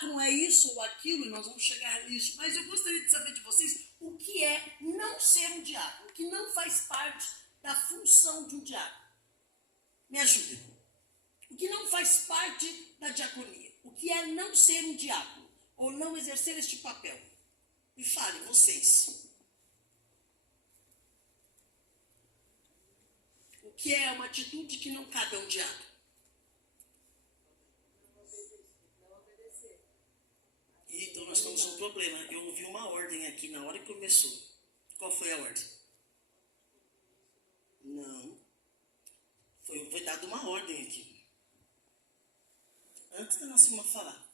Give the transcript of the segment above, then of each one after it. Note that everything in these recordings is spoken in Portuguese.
diácono é isso ou aquilo, e nós vamos chegar nisso, mas eu gostaria de saber de vocês o que é não ser um diácono, o que não faz parte da função de um diácono. Me ajudem. O que não faz parte da diaconia? O que é não ser um diácono ou não exercer este papel? Me falem, vocês. O que é uma atitude que não cabe a um diácono? Então nós estamos com um problema. Eu ouvi uma ordem aqui na hora que começou. Qual foi a ordem? Não. Foi dada uma ordem aqui. Antes da nossa irmã falar.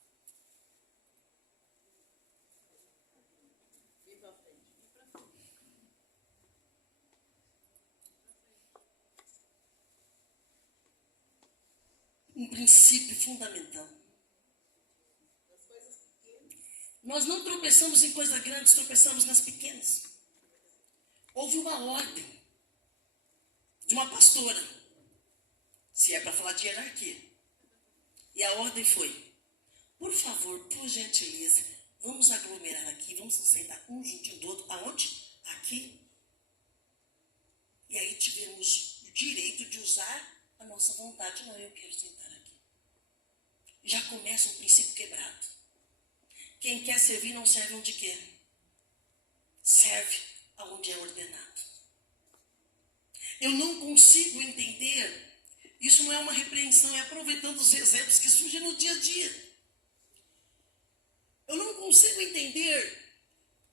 Um princípio fundamental. Nós não tropeçamos em coisas grandes, tropeçamos nas pequenas. Houve uma ordem de uma pastora, se é para falar de hierarquia. E a ordem foi: por favor, por gentileza, vamos aglomerar aqui, vamos sentar um juntinho do outro. Aonde? Aqui. E aí tivemos o direito de usar a nossa vontade. Não, eu quero sentar aqui. Já começa um princípio quebrado. Quem quer servir não serve onde quer. Serve aonde é ordenado. Eu não consigo entender. Isso não é uma repreensão, é aproveitando os exemplos que surgem no dia a dia. Eu não consigo entender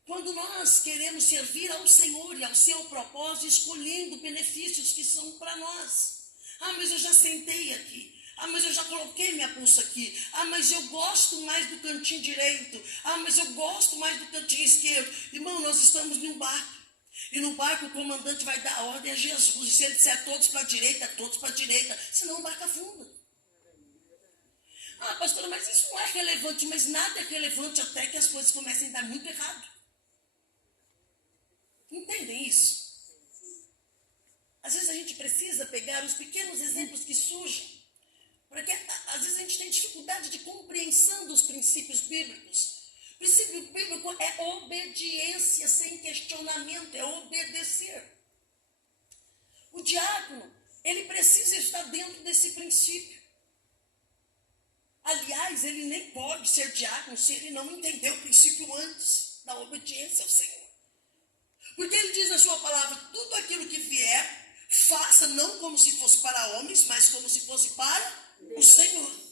quando nós queremos servir ao Senhor e ao seu propósito, escolhendo benefícios que são para nós. Ah, mas eu já sentei aqui. Ah, mas eu já coloquei minha pulsa aqui. Ah, mas eu gosto mais do cantinho direito. Ah, mas eu gosto mais do cantinho esquerdo. Irmão, nós estamos num barco. E no barco o comandante vai dar a ordem a Jesus. E se ele disser todos para a direita, todos para a direita. Senão o barco afunda. Ah, pastora, mas isso não é relevante. Mas nada é relevante até que as coisas comecem a dar muito errado. Entendem isso? Às vezes a gente precisa pegar os pequenos exemplos que surgem. Porque às vezes a gente tem dificuldade de compreensão dos princípios bíblicos. O princípio bíblico é obediência sem questionamento, é obedecer. O diácono, ele precisa estar dentro desse princípio. Aliás, ele nem pode ser diácono se ele não entender o princípio antes da obediência ao Senhor. Porque ele diz na sua palavra, tudo aquilo que vier, faça não como se fosse para homens, mas como se fosse para o Senhor.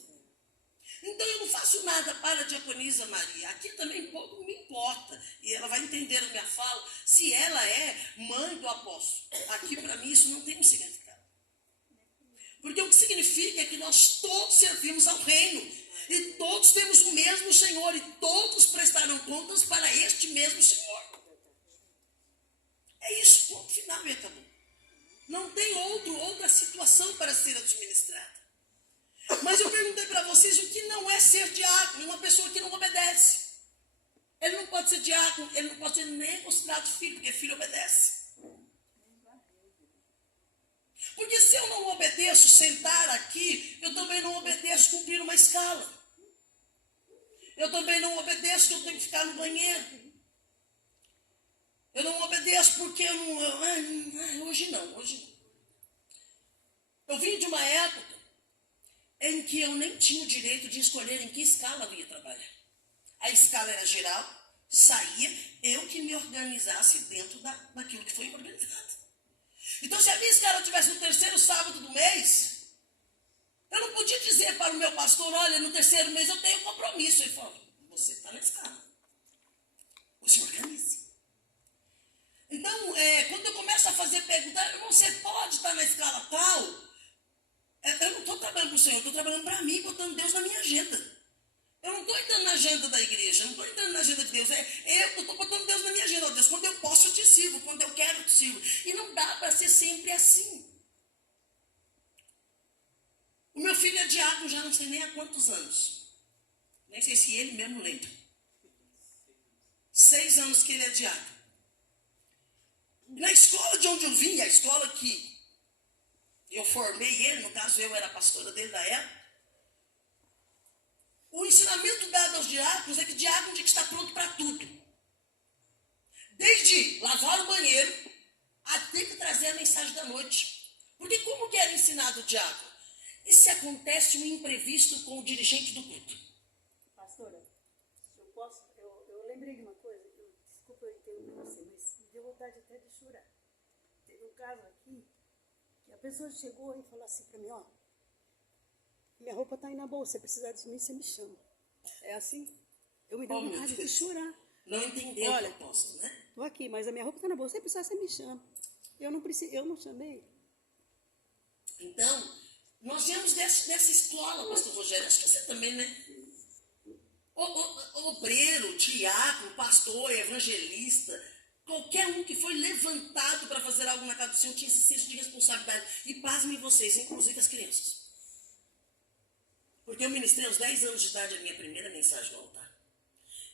Então eu não faço nada para a diaconisa Maria. Aqui também pouco me importa. E ela vai entender a minha fala. Se ela é mãe do apóstolo. Aqui para mim isso não tem um significado. Porque o que significa é que nós todos servimos ao reino. E todos temos o mesmo Senhor. E todos prestarão contas para este mesmo Senhor. É isso, ponto final e acabou. Não tem outra situação para ser administrada. Mas eu perguntei para vocês o que não é ser diácono, uma pessoa que não obedece. Ele não pode ser diácono, ele não pode ser nem considerado filho, porque filho obedece. Porque se eu não obedeço sentar aqui, eu também não obedeço cumprir uma escala. Eu também não obedeço que eu tenho que ficar no banheiro. Eu não obedeço porque eu não... Hoje não. Eu vim de uma época em que eu nem tinha o direito de escolher em que escala eu ia trabalhar. A escala era geral, saía, eu que me organizasse dentro daquilo que foi organizado. Então, se a minha escala estivesse no terceiro sábado do mês, eu não podia dizer para o meu pastor, olha, no terceiro mês eu tenho compromisso. Ele falou, você está na escala. Você organize. Então, quando eu começo a fazer perguntas, você pode estar na escala tal? Eu não estou trabalhando para o Senhor, eu estou trabalhando para mim, botando Deus na minha agenda. Eu não estou entrando na agenda da igreja, eu não estou entrando na agenda de Deus. Eu estou botando Deus na minha agenda. Deus, quando eu posso, eu te sirvo. Quando eu quero, eu te sirvo. E não dá para ser sempre assim. O meu filho é diácono, já não sei nem há quantos anos. Nem sei se ele mesmo lembra. 6 anos que ele é diácono. Na escola de onde eu vim, a escola que eu formei ele, no caso eu era a pastora dele da época, o ensinamento dado aos diáconos é que diácono tem que estar pronto para tudo. Desde lavar o banheiro até que trazer a mensagem da noite. Porque como que era ensinado o diácono? E se acontece um imprevisto com o dirigente do culto? Pastora, eu lembrei de uma coisa, desculpa eu interromper você, mas me deu vontade até de chorar. Teve um caso aqui, que a pessoa chegou e falou assim para mim, ó, minha roupa tá aí na bolsa, se precisar de mim, você me chama. É assim? Eu me dei vontade de chorar. Não entendeu o propósito, né? Tô aqui, mas a minha roupa tá na bolsa, se precisar, você me chama. Eu não chamei. Então, nós viemos dessa escola, pastor Rogério, acho que você também, né? Obreiro, diácono, pastor, evangelista, qualquer um que foi levantado para fazer algo na casa do Senhor tinha esse senso de responsabilidade. E pasmem vocês, inclusive as crianças. Porque eu ministrei aos 10 anos de idade a minha primeira mensagem no altar.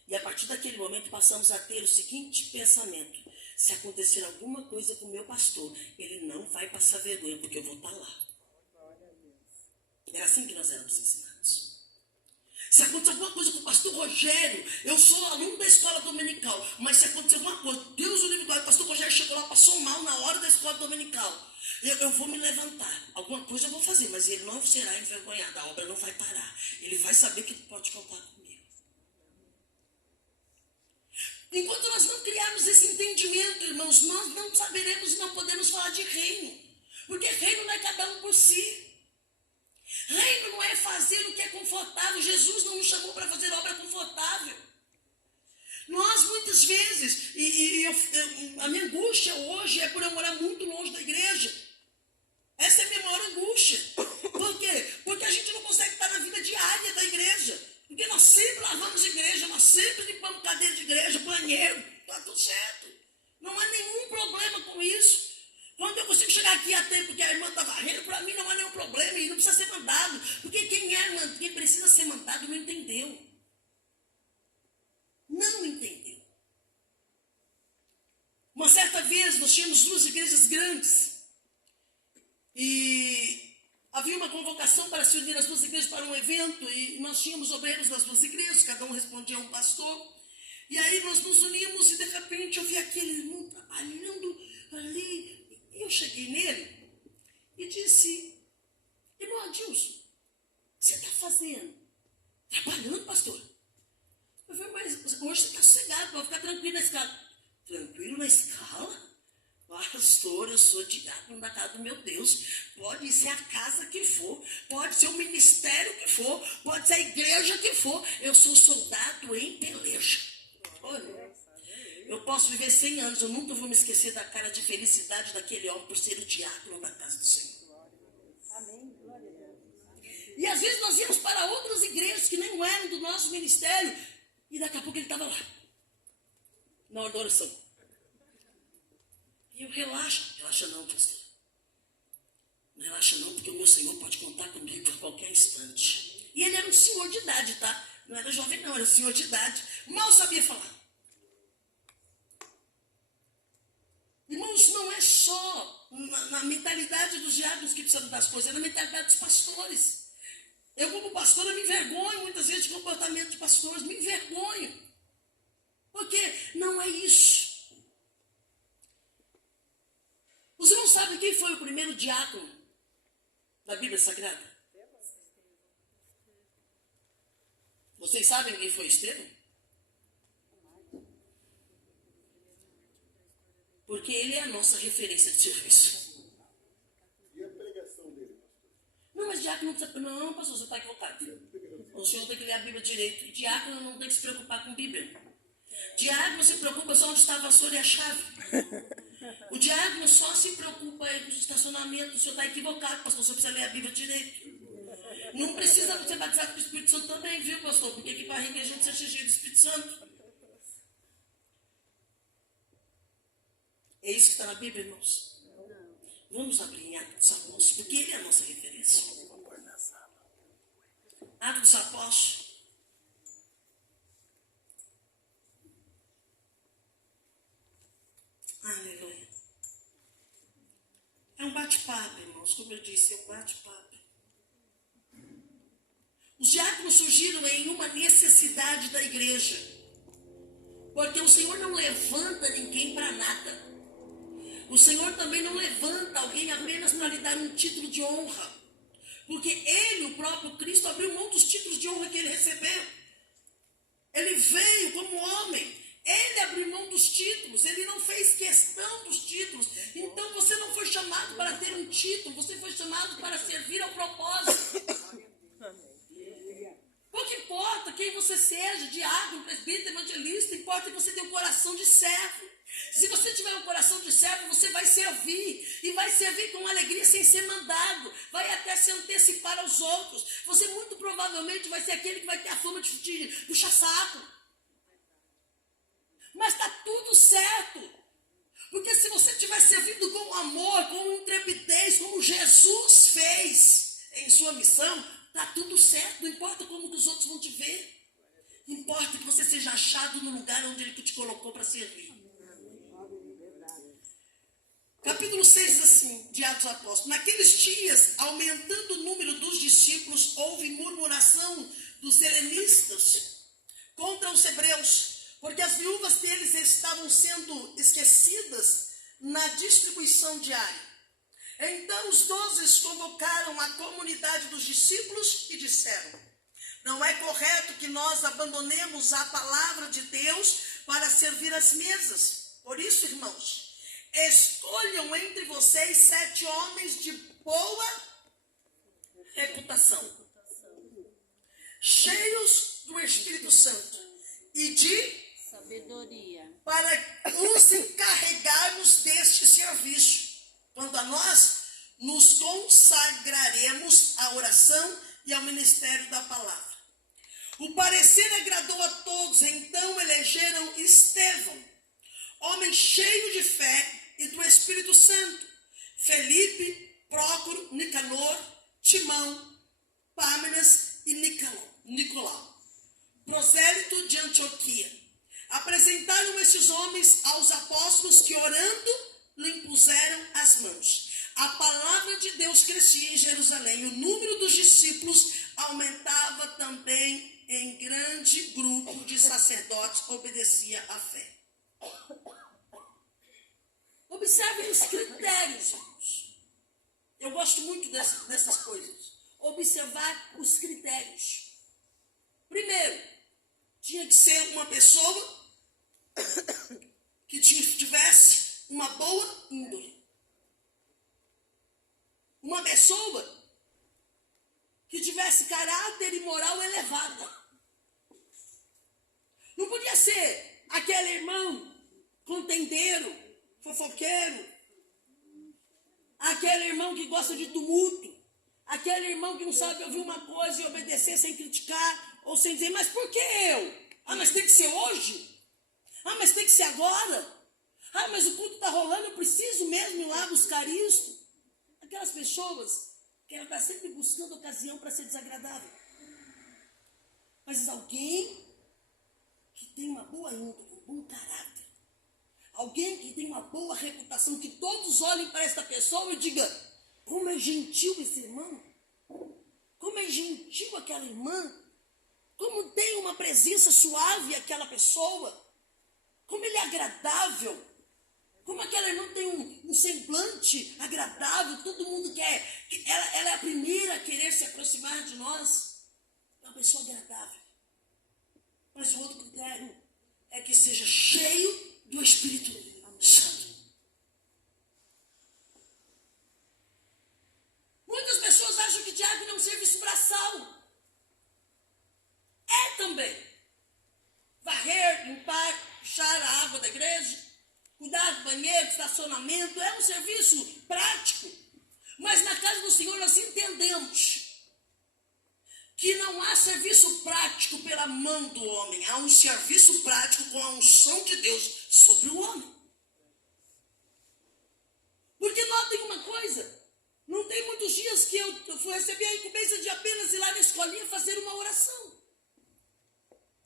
E a partir daquele momento passamos a ter o seguinte pensamento: se acontecer alguma coisa com o meu pastor, ele não vai passar vergonha, porque eu vou estar lá. Era assim que nós éramos ensinados. Se acontecer alguma coisa com o pastor Rogério, eu sou aluno da escola dominical, mas se acontecer alguma coisa, Deus o livre guarde, o pastor Rogério chegou lá, passou mal na hora da escola dominical, eu vou me levantar, alguma coisa eu vou fazer, mas ele não será envergonhado, a obra não vai parar, ele vai saber que pode contar comigo. Enquanto nós não criarmos esse entendimento, irmãos, nós não saberemos e não podemos falar de reino, porque reino não é cada um por si. Reino não é fazer o que é confortável. Jesus não nos chamou para fazer obra confortável. Nós muitas vezes, a minha angústia hoje é por eu morar muito longe da igreja. Essa é a minha maior angústia. Por quê? Porque a gente não consegue estar na vida diária da igreja. Porque nós sempre lavamos igreja, nós sempre limpamos cadeira de igreja, banheiro, está tudo certo. Não há nenhum problema com isso. Quando eu consigo chegar aqui a tempo que a irmã está varrendo, para mim não há nenhum problema e não precisa ser mandado. Porque quem precisa ser mandado não entendeu. Não entendeu. Uma certa vez nós tínhamos 2 igrejas grandes. E havia uma convocação para se unir as 2 igrejas para um evento. E nós tínhamos obreiros das 2 igrejas, cada um respondia a um pastor. E aí nós nos unimos e de repente eu vi aquele irmão trabalhando ali. E eu cheguei nele e disse: irmão Adilson, o que você está fazendo? Trabalhando, pastor? Eu falei: mas hoje você está sossegado, pode ficar tranquilo na escala. Tranquilo na escala? Pastor, eu sou diácono da casa do meu Deus. Pode ser a casa que for, pode ser o ministério que for, pode ser a igreja que for. Eu sou soldado em peleja. Olha, eu posso viver 100 anos, eu nunca vou me esquecer da cara de felicidade daquele homem por ser o diácono da casa do Senhor. Amém. Glória a Deus. E às vezes nós íamos para outras igrejas que nem eram do nosso ministério, e daqui a pouco ele estava lá, na hora da oração. E eu: relaxa não, pastor. Não relaxa não, porque o meu Senhor pode contar comigo a qualquer instante. E ele era um senhor de idade, tá? Não era jovem não, era um senhor de idade. Mal sabia falar. Irmãos, não é só na mentalidade dos diáconos que precisam das coisas, é na mentalidade dos pastores. Eu, como pastor, eu me envergonho muitas vezes de comportamento de pastores, me envergonho. Porque não é isso. Os irmãos sabem quem foi o primeiro diácono da Bíblia Sagrada? Vocês sabem quem foi Estevão? Porque ele é a nossa referência de serviço. E a pregação dele, pastor? Não, mas diácono não precisa... Não, pastor, você está equivocado. O senhor tem que ler a Bíblia direito. E diácono não tem que se preocupar com Bíblia. Diácono se preocupa só onde está a vassoura e a chave. O diácono só se preocupa aí com o estacionamento. O senhor está equivocado, pastor. Você precisa ler a Bíblia direito. Não precisa ser batizado com o Espírito Santo também, viu, pastor? Porque que para que a gente seja cheio do Espírito Santo. É isso que está na Bíblia, irmãos? Vamos abrir em Atos dos Apóstolos, porque ele é a nossa referência. Atos dos Apóstolos. Aleluia. É um bate-papo, irmãos. Como eu disse, é um bate-papo. Os diáconos surgiram em uma necessidade da igreja. Porque o Senhor não levanta ninguém para nada. O Senhor também não levanta alguém apenas para lhe dar um título de honra. Porque Ele, o próprio Cristo, abriu mão dos títulos de honra que Ele recebeu. Ele veio como homem. Ele abriu mão dos títulos. Ele não fez questão dos títulos. Então você não foi chamado para ter um título. Você foi chamado para servir ao propósito. Pouco importa quem você seja, diácono, presbítero, evangelista, importa que você tenha um coração de servo. Se você tiver um coração de servo, você vai servir. E vai servir com alegria sem ser mandado. Vai até se antecipar aos outros. Você muito provavelmente vai ser aquele que vai ter a fama de puxar saco. Mas está tudo certo. Porque se você estiver servindo com amor, com intrepidez, como Jesus fez em sua missão, está tudo certo. Não importa como que os outros vão te ver. Importa que você seja achado no lugar onde Ele te colocou para servir. Capítulo 6 diz assim, de Atos Apóstolos: naqueles dias, aumentando o número dos discípulos, houve murmuração dos helenistas contra os hebreus, porque as viúvas deles estavam sendo esquecidas na distribuição diária. Então os 12 convocaram a comunidade dos discípulos e disseram: não é correto que nós abandonemos a palavra de Deus para servir as mesas. Por isso, irmãos, escolham entre vocês 7 homens de boa reputação, cheios do Espírito Santo e de sabedoria, para nos encarregarmos deste serviço. Quanto a nós, nos consagraremos à oração e ao ministério da palavra. O parecer agradou a todos, então elegeram Estevão, homem cheio de fé e do Espírito Santo, Felipe, Prócoro, Nicanor, Timão, Pâmenas e Nicolau, prosélito de Antioquia. Apresentaram esses homens aos apóstolos que, orando, lhe impuseram as mãos. A palavra de Deus crescia em Jerusalém. O número dos discípulos aumentava também em grande grupo de sacerdotes, obedecia à fé. Observem os critérios, irmãos. Eu gosto muito dessas coisas. Observar os critérios. Primeiro, tinha que ser uma pessoa que tivesse uma boa índole. Uma pessoa que tivesse caráter e moral elevada. Não podia ser aquele irmão contendeiro, fofoqueiro, aquele irmão que gosta de tumulto, aquele irmão que não sabe ouvir uma coisa e obedecer sem criticar ou sem dizer, mas por que eu? Ah, mas tem que ser hoje? Ah, mas tem que ser agora? Ah, mas o culto está rolando, eu preciso mesmo ir lá buscar isso. Aquelas pessoas que ela está sempre buscando ocasião para ser desagradável. Mas alguém que tem uma boa índole, um bom caráter, alguém que tem uma boa reputação, que todos olhem para esta pessoa e digam, como é gentil esse irmão, como é gentil aquela irmã, como tem uma presença suave aquela pessoa, como ele é agradável, como aquela irmã tem um semblante agradável, todo mundo quer, ela é a primeira a querer se aproximar de nós, é uma pessoa agradável. Mas o outro critério é que seja cheio do Espírito Santo. Muitas pessoas acham que diácono é um serviço braçal. É também. Varrer, limpar, puxar a água da igreja, cuidar do banheiro, do estacionamento, é um serviço prático. Mas na casa do Senhor nós entendemos que não há serviço prático pela mão do homem, há um serviço prático com a unção de Deus sobre o homem. Porque notem uma coisa, não tem muitos dias que eu fui receber a incumbência de apenas ir lá na escolinha fazer uma oração.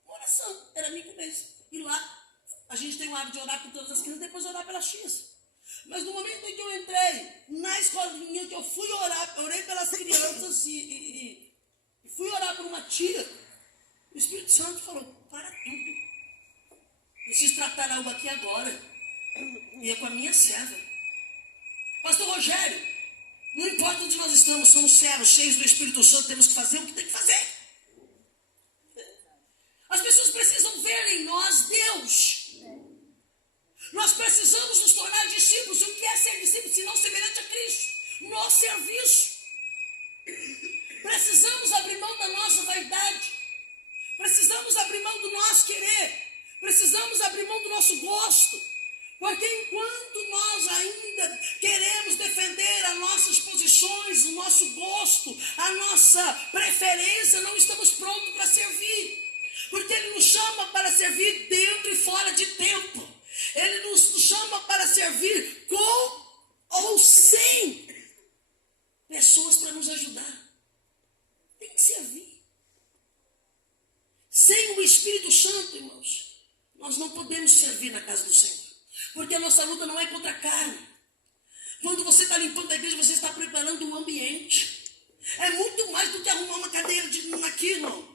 Uma oração, era a minha incumbência. E lá, a gente tem o hábito de orar por todas as crianças, depois orar pelas tias. Mas no momento em que eu entrei na escolinha, que eu fui orar, orei pelas crianças e fui Fui orar por uma tia. O Espírito Santo falou, para tudo. Preciso tratar algo aqui agora. E é com a minha serva. Pastor Rogério, não importa onde nós estamos, somos servos, cheios do Espírito Santo, temos que fazer o que tem que fazer. As pessoas precisam ver em nós Deus. Nós precisamos nos tornar discípulos. O que é ser discípulo, se não semelhante a Cristo? No serviço. Precisamos abrir mão da nossa vaidade. Precisamos abrir mão do nosso querer. Precisamos abrir mão do nosso gosto. Porque enquanto nós ainda queremos defender as nossas posições, o nosso gosto, a nossa preferência, não estamos prontos para servir. Porque Ele nos chama para servir dentro e fora de tempo. Ele nos chama para servir com ou sem pessoas para nos ajudar. Tem que servir. Sem o Espírito Santo, irmãos, nós não podemos servir na casa do Senhor. Porque a nossa luta não é contra a carne. Quando você está limpando a igreja, você está preparando o ambiente. É muito mais do que arrumar uma cadeira aqui, irmão.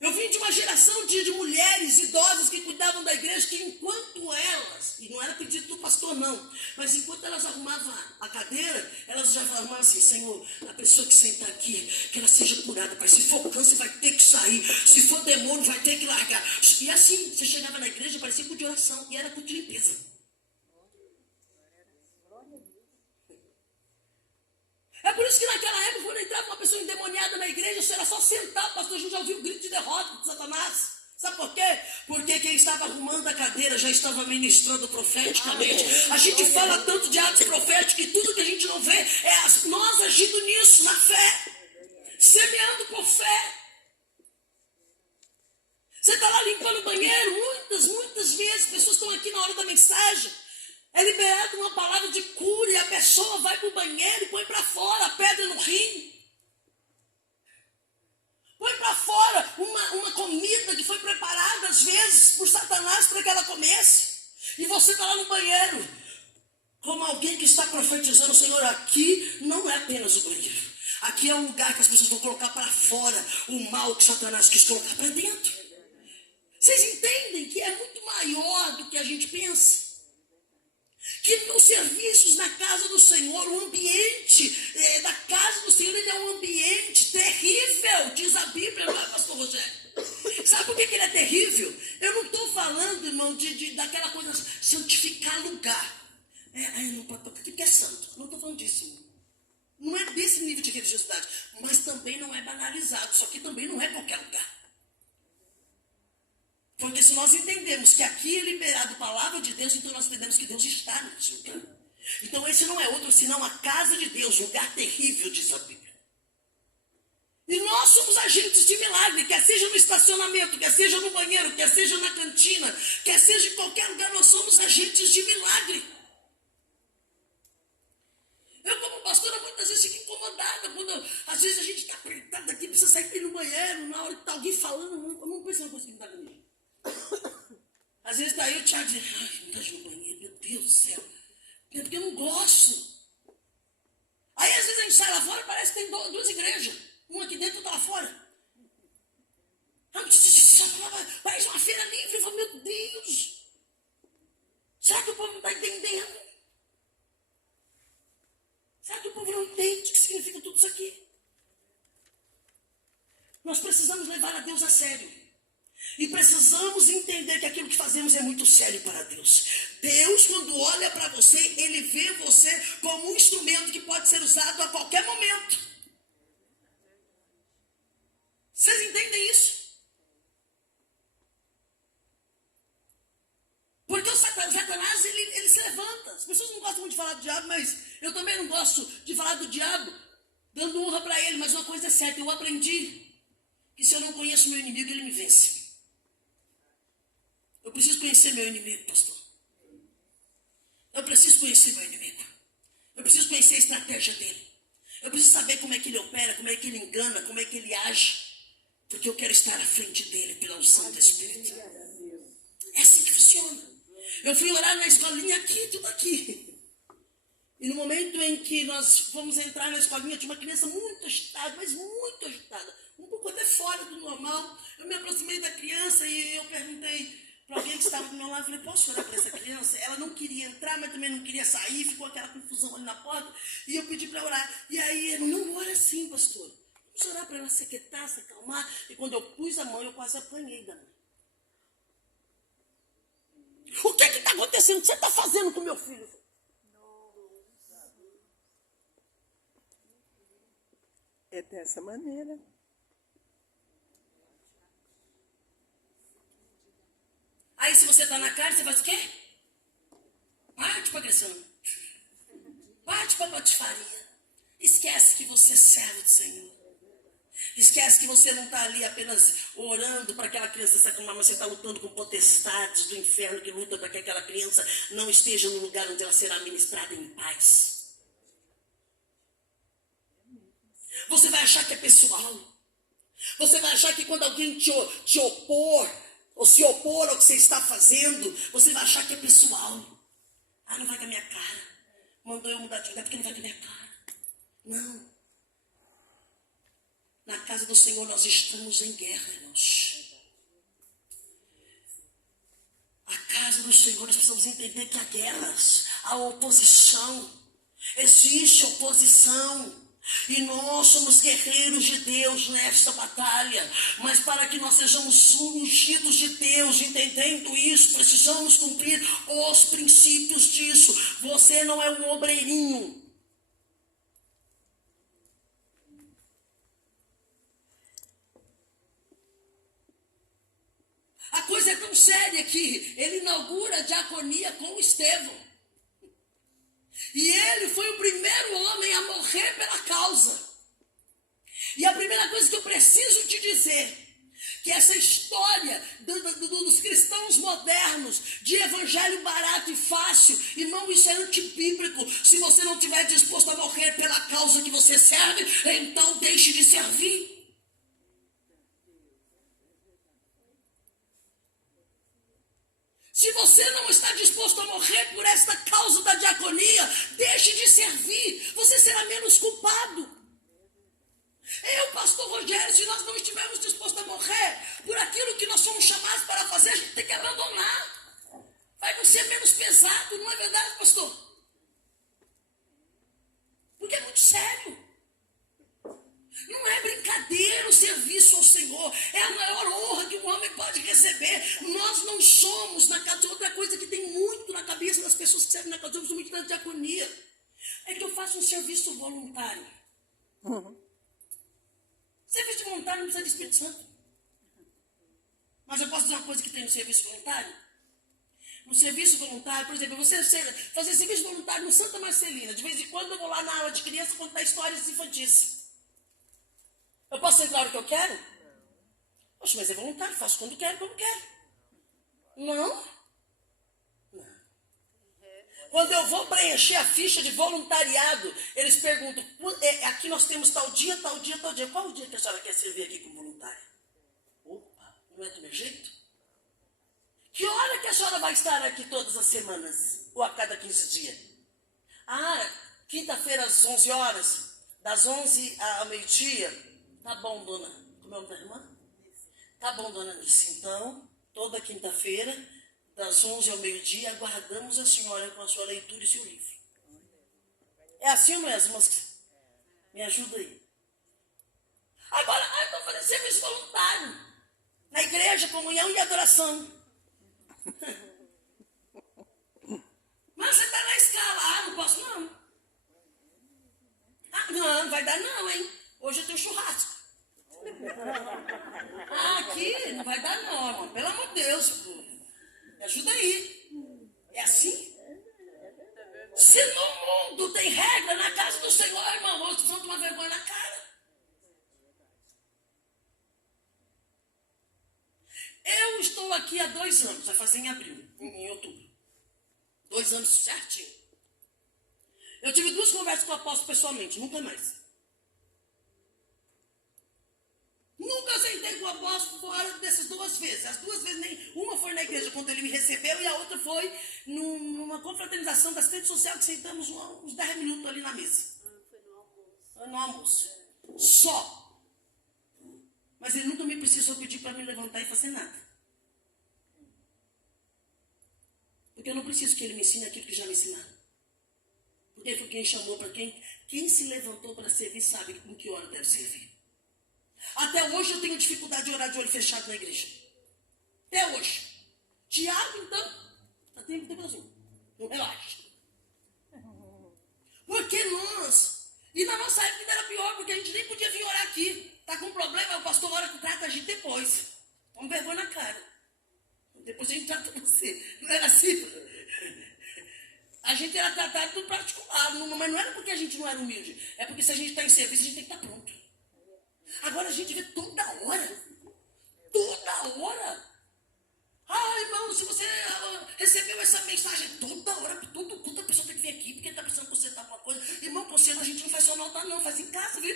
Eu vim de uma geração de mulheres idosas que cuidavam da igreja, que enquanto elas, e não era pedido do pastor não, mas enquanto elas arrumavam a cadeira, elas já arrumavam assim, Senhor, a pessoa que sentar aqui, que ela seja curada, Pai. Se for câncer, vai ter que sair. Se for demônio, vai ter que largar. E assim, você chegava na igreja, parecia culto de oração, e era culto de limpeza. É por isso que naquela época, quando entrava uma pessoa endemoniada na igreja, isso era só sentar, pastor, a gente já ouviu o grito de derrota de Satanás. Sabe por quê? Porque quem estava arrumando a cadeira já estava ministrando profeticamente. A gente fala tanto de atos proféticos que tudo que a gente não vê é nós agindo nisso, na fé. Semeando por fé. Você está lá limpando o banheiro, muitas vezes, pessoas estão aqui na hora da mensagem. É liberado uma palavra de cura e a pessoa vai para o banheiro e põe para fora a pedra no rim. Põe para fora uma comida que foi preparada às vezes por Satanás para que ela comesse. E você está lá no banheiro, como alguém que está profetizando, Senhor, aqui não é apenas o banheiro. Aqui é um lugar que as pessoas vão colocar para fora o mal que Satanás quis colocar para dentro. Vocês entendem que é muito maior do que a gente pensa? Que nos serviços na casa do Senhor, o ambiente da casa do Senhor, ele é um ambiente terrível, diz a Bíblia, não é, pastor Rogério? Sabe por que ele é terrível? Eu não estou falando, irmão, daquela coisa, santificar lugar. Não pode, porque é santo. Não estou falando disso, irmão. Não é desse nível de religiosidade, mas também não é banalizado, só que também não é qualquer lugar. Porque se nós entendemos que aqui é liberado a palavra de Deus, então nós entendemos que Deus está nesse lugar. Então esse não é outro senão a casa de Deus, lugar terrível, diz a Bíblia. E nós somos agentes de milagre, quer seja no estacionamento, quer seja no banheiro, quer seja na cantina, quer seja em qualquer lugar, nós somos agentes de milagre. Eu, como pastora, muitas vezes fico incomodada, quando às vezes a gente está apertado aqui, precisa sair para ir no banheiro, na hora que está alguém falando, eu não penso na coisa que não está comigo. Às vezes daí o Thiago diz, vontade no banheiro, meu Deus do céu, porque eu não gosto. Aí às vezes a gente sai lá fora e parece que tem duas igrejas, uma aqui dentro e outra lá fora. Parece uma feira livre. Eu falo, meu Deus, será que o povo não está entendendo? Será que o povo não entende o que significa tudo isso aqui? Nós precisamos levar a Deus a sério. E precisamos entender que aquilo que fazemos é muito sério para Deus. Deus, quando olha para você, Ele vê você como um instrumento que pode ser usado a qualquer momento. Vocês entendem isso? Porque o Satanás, ele se levanta. As pessoas não gostam muito de falar do diabo, mas eu também não gosto de falar do diabo, dando honra para ele. Mas uma coisa é certa, eu aprendi que se eu não conheço o meu inimigo, ele me vence. Eu preciso conhecer meu inimigo, pastor. Eu preciso conhecer meu inimigo. Eu preciso conhecer a estratégia dele. Eu preciso saber como é que ele opera, como é que ele engana, como é que ele age. Porque eu quero estar à frente dele pela unção do Espírito. É assim que funciona. Eu fui orar na escolinha aqui, tudo aqui. E no momento em que nós fomos entrar na escolinha, tinha uma criança muito agitada, mas muito agitada, um pouco até fora do normal. Eu me aproximei da criança e eu perguntei para alguém que estava do meu lado, falei, posso orar para essa criança? Ela não queria entrar, mas também não queria sair, ficou aquela confusão ali na porta, e eu pedi para orar. E aí, ele, não ora assim, pastor. Vamos orar para ela se aquietar, se acalmar. E quando eu pus a mão, eu quase apanhei da mão. O que está acontecendo? O que você está fazendo com meu filho? É dessa maneira. Aí se você está na cara, você faz o quê? Parte para agressão. Parte para patifaria. Esquece que você é servo do Senhor. Esquece que você não está ali apenas orando para aquela criança se acalmar, mas você está lutando com potestades do inferno que luta para que aquela criança não esteja no lugar onde ela será ministrada em paz. Você vai achar que é pessoal. Você vai achar que quando alguém te opor, ou se opor ao que você está fazendo, você vai achar que é pessoal. Ah, não vai com a minha cara. Mandou eu mudar de lugar porque não vai com a minha cara. Não. Na casa do Senhor nós estamos em guerra, irmãos. A casa do Senhor nós precisamos entender que há guerras, há oposição. Existe oposição. E nós somos guerreiros de Deus nesta batalha. Mas para que nós sejamos ungidos de Deus, entendendo isso, precisamos cumprir os princípios disso. Você não é um obreirinho. A coisa é tão séria que ele inaugura a diaconia com Estevão. E ele foi o primeiro homem a morrer pela causa. E a primeira coisa que eu preciso te dizer, que essa história dos cristãos modernos, de evangelho barato e fácil, irmão, isso é antibíblico. Se você não estiver disposto a morrer pela causa que você serve, então deixe de servir. Se você não está disposto a morrer por esta causa da diaconia, deixe de servir, você será menos culpado. Eu, pastor Rogério, se nós não estivermos dispostos a morrer por aquilo que nós somos chamados para fazer, a gente tem que abandonar. Vai não ser menos pesado, não é verdade, pastor? Porque é muito sério. Não é brincadeira o serviço ao Senhor. É a maior honra que um homem pode receber. Nós não somos na casa. Outra coisa que tem muito na cabeça das pessoas que servem na casa, somos muito na diaconia. É que eu faço um serviço voluntário. Serviço voluntário não precisa de Espírito Santo. Mas eu posso dizer uma coisa que tem no serviço voluntário? No serviço voluntário, por exemplo, você fazer serviço voluntário no Santa Marcelina. De vez em quando eu vou lá na aula de criança contar histórias infantis. Eu posso entrar o que eu quero? Poxa, mas é voluntário, faço quando quero, como quero. Não. Quando eu vou preencher a ficha de voluntariado, eles perguntam, aqui nós temos tal dia, tal dia, tal dia. Qual o dia que a senhora quer servir aqui como voluntária? Opa, não é do meu jeito? Que hora que a senhora vai estar aqui todas as semanas? Ou a cada 15 dias? Ah, quinta-feira às 11 horas, das 11 ao meio-dia. Tá bom, dona. Como é o nome da irmã? Tá bom, dona Nice. Então, toda quinta-feira, das 11 ao meio-dia, aguardamos a senhora com a sua leitura e seu livro. É assim ou não é, as irmãs? Me ajuda aí. Agora, eu estou fazendo serviço voluntário. Na igreja, comunhão e adoração. Mas você está na escala. Ah, não posso não. Ah, não vai dar não, hein? Hoje eu tenho churrasco. Ah, aqui não vai dar não, irmão. Pelo amor de Deus. Me ajuda aí. É assim? Se no mundo tem regra, na casa do Senhor, irmão, vocês vão tomar vergonha na cara. Eu estou aqui há 2 anos, vai fazer em abril, em outubro. 2 anos certinho. Eu tive 2 conversas com o apóstolo pessoalmente, nunca mais. Nunca sentei com o apóstolo fora dessas 2 vezes. As 2 vezes, uma foi na igreja quando ele me recebeu e a outra foi numa confraternização da assistente social que sentamos uns 10 minutos ali na mesa. Foi no almoço. No almoço. Só. Mas ele nunca me precisou pedir para me levantar e fazer nada. Porque eu não preciso que ele me ensine aquilo que já me ensinaram. Porque foi quem chamou para quem se levantou para servir sabe em que hora deve servir. Até hoje eu tenho dificuldade de orar de olho fechado na igreja. Até hoje. Tiago, então, tá tempo assim. Não relaxa. Porque nós, e na nossa época ainda era pior, porque a gente nem podia vir orar aqui. Tá com problema, o pastor ora que trata a gente depois. Com vergonha na cara. Depois a gente trata você. Não era assim? A gente era tratado no particular, mas não era porque a gente não era humilde. É porque se a gente está em serviço, a gente tem que estar pronto. Agora a gente vê toda hora. Toda hora. Ah, irmão, se você recebeu essa mensagem toda hora, todo culto a pessoa tem que vir aqui, porque está precisando consertar alguma coisa. Irmão, conserto a gente não faz só no altar, não, faz em casa, viu?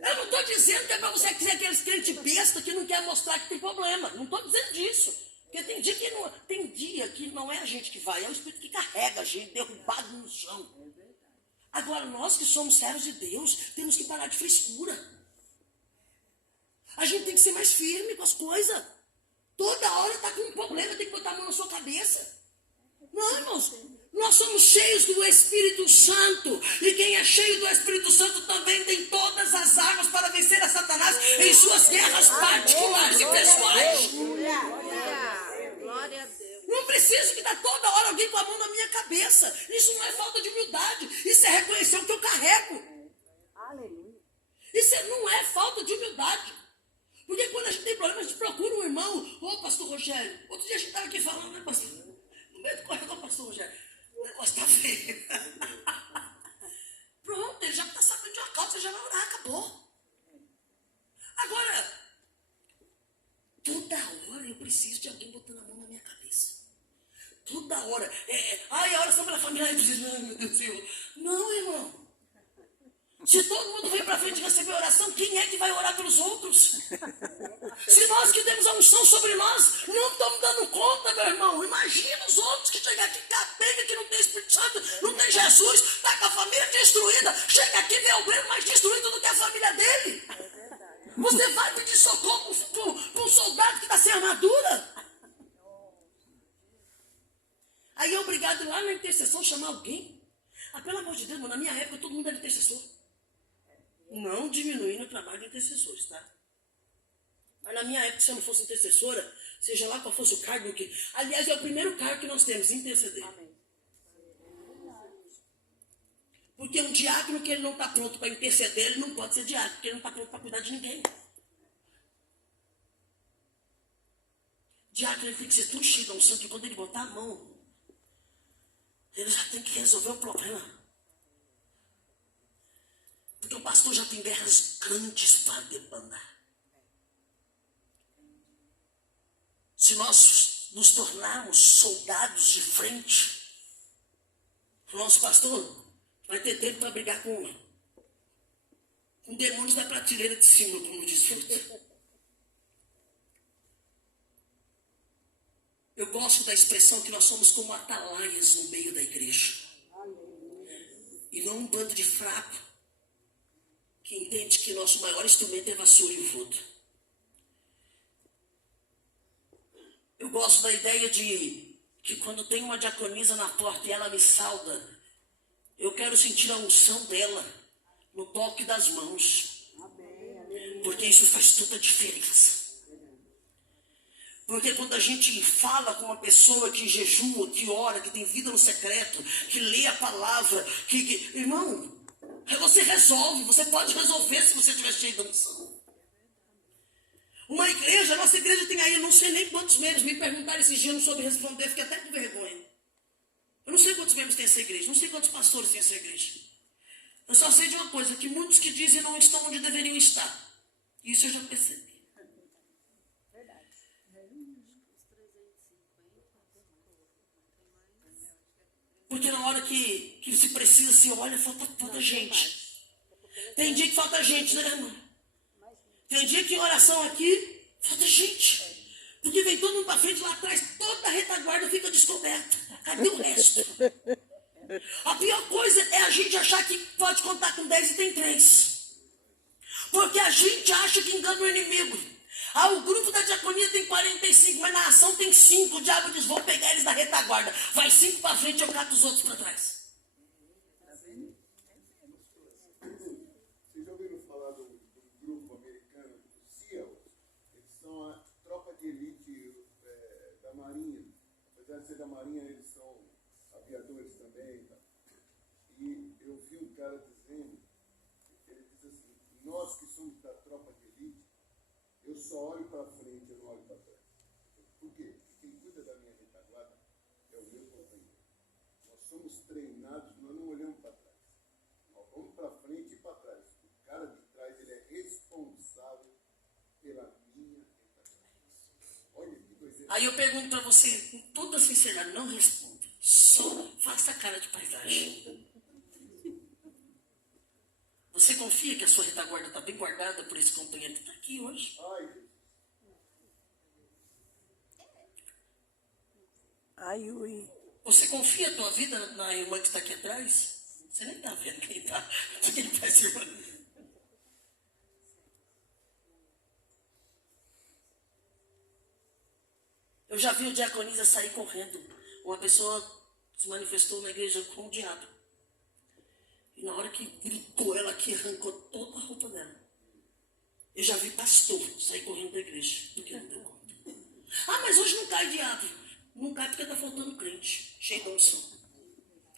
Eu não estou dizendo que é para você ser aqueles crentes besta que não quer mostrar que tem problema. Não estou dizendo disso. Porque tem dia que não é a gente que vai, é o Espírito que carrega a gente, derrubado no chão. Agora, nós que somos servos de Deus, temos que parar de frescura. A gente tem que ser mais firme com as coisas. Toda hora está com um problema, tem que botar a mão na sua cabeça. Não, irmãos, nós somos cheios do Espírito Santo. E quem é cheio do Espírito Santo também tem todas as armas para vencer a Satanás em suas guerras particulares e pessoais. Glória a Deus. Não preciso que dá toda hora alguém com a mão na minha cabeça. Isso não é falta de humildade. Isso é reconhecer o que eu carrego. Aleluia. Isso não é falta de humildade. Porque quando a gente tem problema, a gente procura um irmão. Ô, pastor Rogério. Outro dia a gente estava aqui falando, né, pastor? No meio do corredor, pastor Rogério. O negócio está feio. Pronto, ele já está sabendo de uma causa, você já vai orar, acabou. Agora, toda hora eu preciso de alguém botando a mão na minha cabeça. Toda hora. A oração pela família. Ai, meu Deus do céu. Não, irmão. Se todo mundo vem para frente receber oração, quem é que vai orar pelos outros? Se nós que temos a unção sobre nós, não estamos dando conta, meu irmão. Imagina os outros que chegam aqui capenga, que não tem Espírito Santo, não tem Jesus, está com a família destruída. Chega aqui e vê o obreiro mais destruído do que a família dele. Você vai pedir socorro para um soldado que está sem armadura? Aí é obrigado lá na intercessão chamar alguém. Ah, pelo amor de Deus, mano, na minha época todo mundo era intercessor. Não diminuindo o trabalho de intercessores, tá? Mas na minha época, se eu não fosse intercessora, seja lá qual fosse o cargo que... Aliás, é o primeiro cargo que nós temos, interceder. Amém. Porque um diácono que ele não está pronto para interceder, ele não pode ser diácono, porque ele não está pronto para cuidar de ninguém. Diácono, ele tem que ser tão cheio da unção que quando ele botar a mão, ele já tem que resolver o problema. Porque o pastor já tem guerras grandes para debandar. Se nós nos tornarmos soldados de frente, o nosso pastor vai ter tempo para brigar com demônios da prateleira de cima, como diz outro. Eu gosto da expressão que nós somos como atalaias no meio da igreja. E não um bando de fraco que entende que nosso maior instrumento é a vassoura e o voto. Eu gosto da ideia de que quando tem uma diaconisa na porta e ela me sauda, eu quero sentir a unção dela no toque das mãos. Porque isso faz toda a diferença. Porque quando a gente fala com uma pessoa que jejua, que ora, que tem vida no secreto, que lê a palavra, irmão, você resolve, você pode resolver se você estiver cheio de unção. Uma igreja, a nossa igreja tem aí, não sei nem quantos membros, me perguntaram esses dias, eu não soube responder, fiquei até com vergonha. Eu não sei quantos membros tem essa igreja, não sei quantos pastores tem essa igreja. Eu só sei de uma coisa, que muitos que dizem não estão onde deveriam estar. Isso eu já percebi. Porque na hora que se precisa, se olha, falta tanta gente. Tem dia que falta gente, né, irmão? Tem dia que em oração aqui, falta gente. Porque vem todo mundo para frente, lá atrás, toda a retaguarda fica descoberta. Cadê o resto? A pior coisa é a gente achar que pode contar com 10 e tem 3. Porque a gente acha que engana o inimigo. O grupo da diaconia tem 45, mas na ação tem 5. O diabo diz, vou pegar eles da retaguarda. Vai 5 para frente, eu cato os outros para trás. Vocês já ouviram falar do grupo americano, do SEAL? Eles são a tropa de elite da Marinha. Apesar de ser da Marinha, eles são aviadores também. Tá? E eu vi um cara dizendo, ele diz assim, nós que somos da tropa de elite, eu só olho para frente, eu não olho para trás. Por quê? Porque quem cuida da minha retaguarda é o meu companheiro. Nós somos treinados, nós não olhamos para trás. Nós vamos para frente e para trás. O cara de trás, ele é responsável pela minha retaguarda. Olha que coisa. Aí eu pergunto para você, com toda sinceridade, não responda. Só faça cara de paisagem. Você confia que a sua retaguarda está bem guardada por esse companheiro que está aqui hoje? Ai, ui. Você confia a tua vida na irmã que está aqui atrás? Você nem está vendo quem está. Quem faz irmã? Eu já vi o diaconisa sair correndo. Uma pessoa se manifestou na igreja com o diabo. E na hora que gritou, ela que arrancou toda a roupa dela. Eu já vi pastor sair correndo da igreja, porque não deu conta. Mas hoje não cai diabo. Não cai porque está faltando crente, cheio de unção.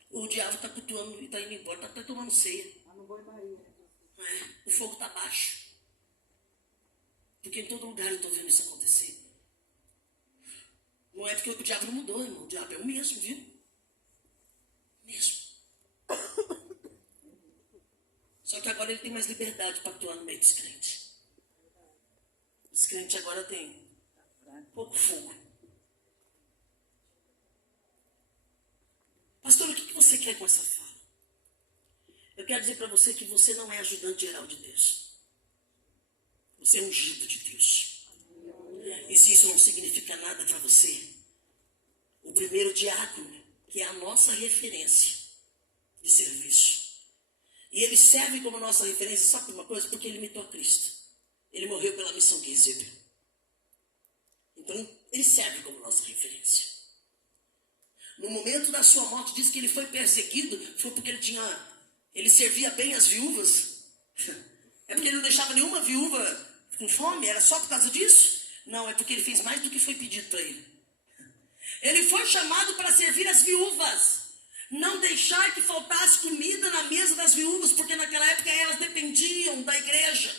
O diabo está cultuando e está indo embora, está até tomando ceia. O fogo está baixo. Porque em todo lugar eu estou vendo isso acontecer. Não é porque o diabo não mudou, irmão. O diabo é o mesmo, viu? Mesmo. Só que agora ele tem mais liberdade para atuar no meio dos crentes. Os crentes agora têm pouco fogo. Pastor, o que você quer com essa fala? Eu quero dizer para você que você não é ajudante geral de Deus. Você é ungido de Deus. E se isso não significa nada para você, o primeiro diácono, que é a nossa referência de serviço, e ele serve como nossa referência, sabe por uma coisa? Porque ele imitou a Cristo. Ele morreu pela missão que recebeu. Então, ele serve como nossa referência. No momento da sua morte, diz que ele foi perseguido, foi porque ele servia bem as viúvas. É porque ele não deixava nenhuma viúva com fome? Era só por causa disso? Não, é porque ele fez mais do que foi pedido para ele. Ele foi chamado para servir as viúvas. Não deixar que faltasse comida na mesa das viúvas, porque naquela época elas dependiam da igreja,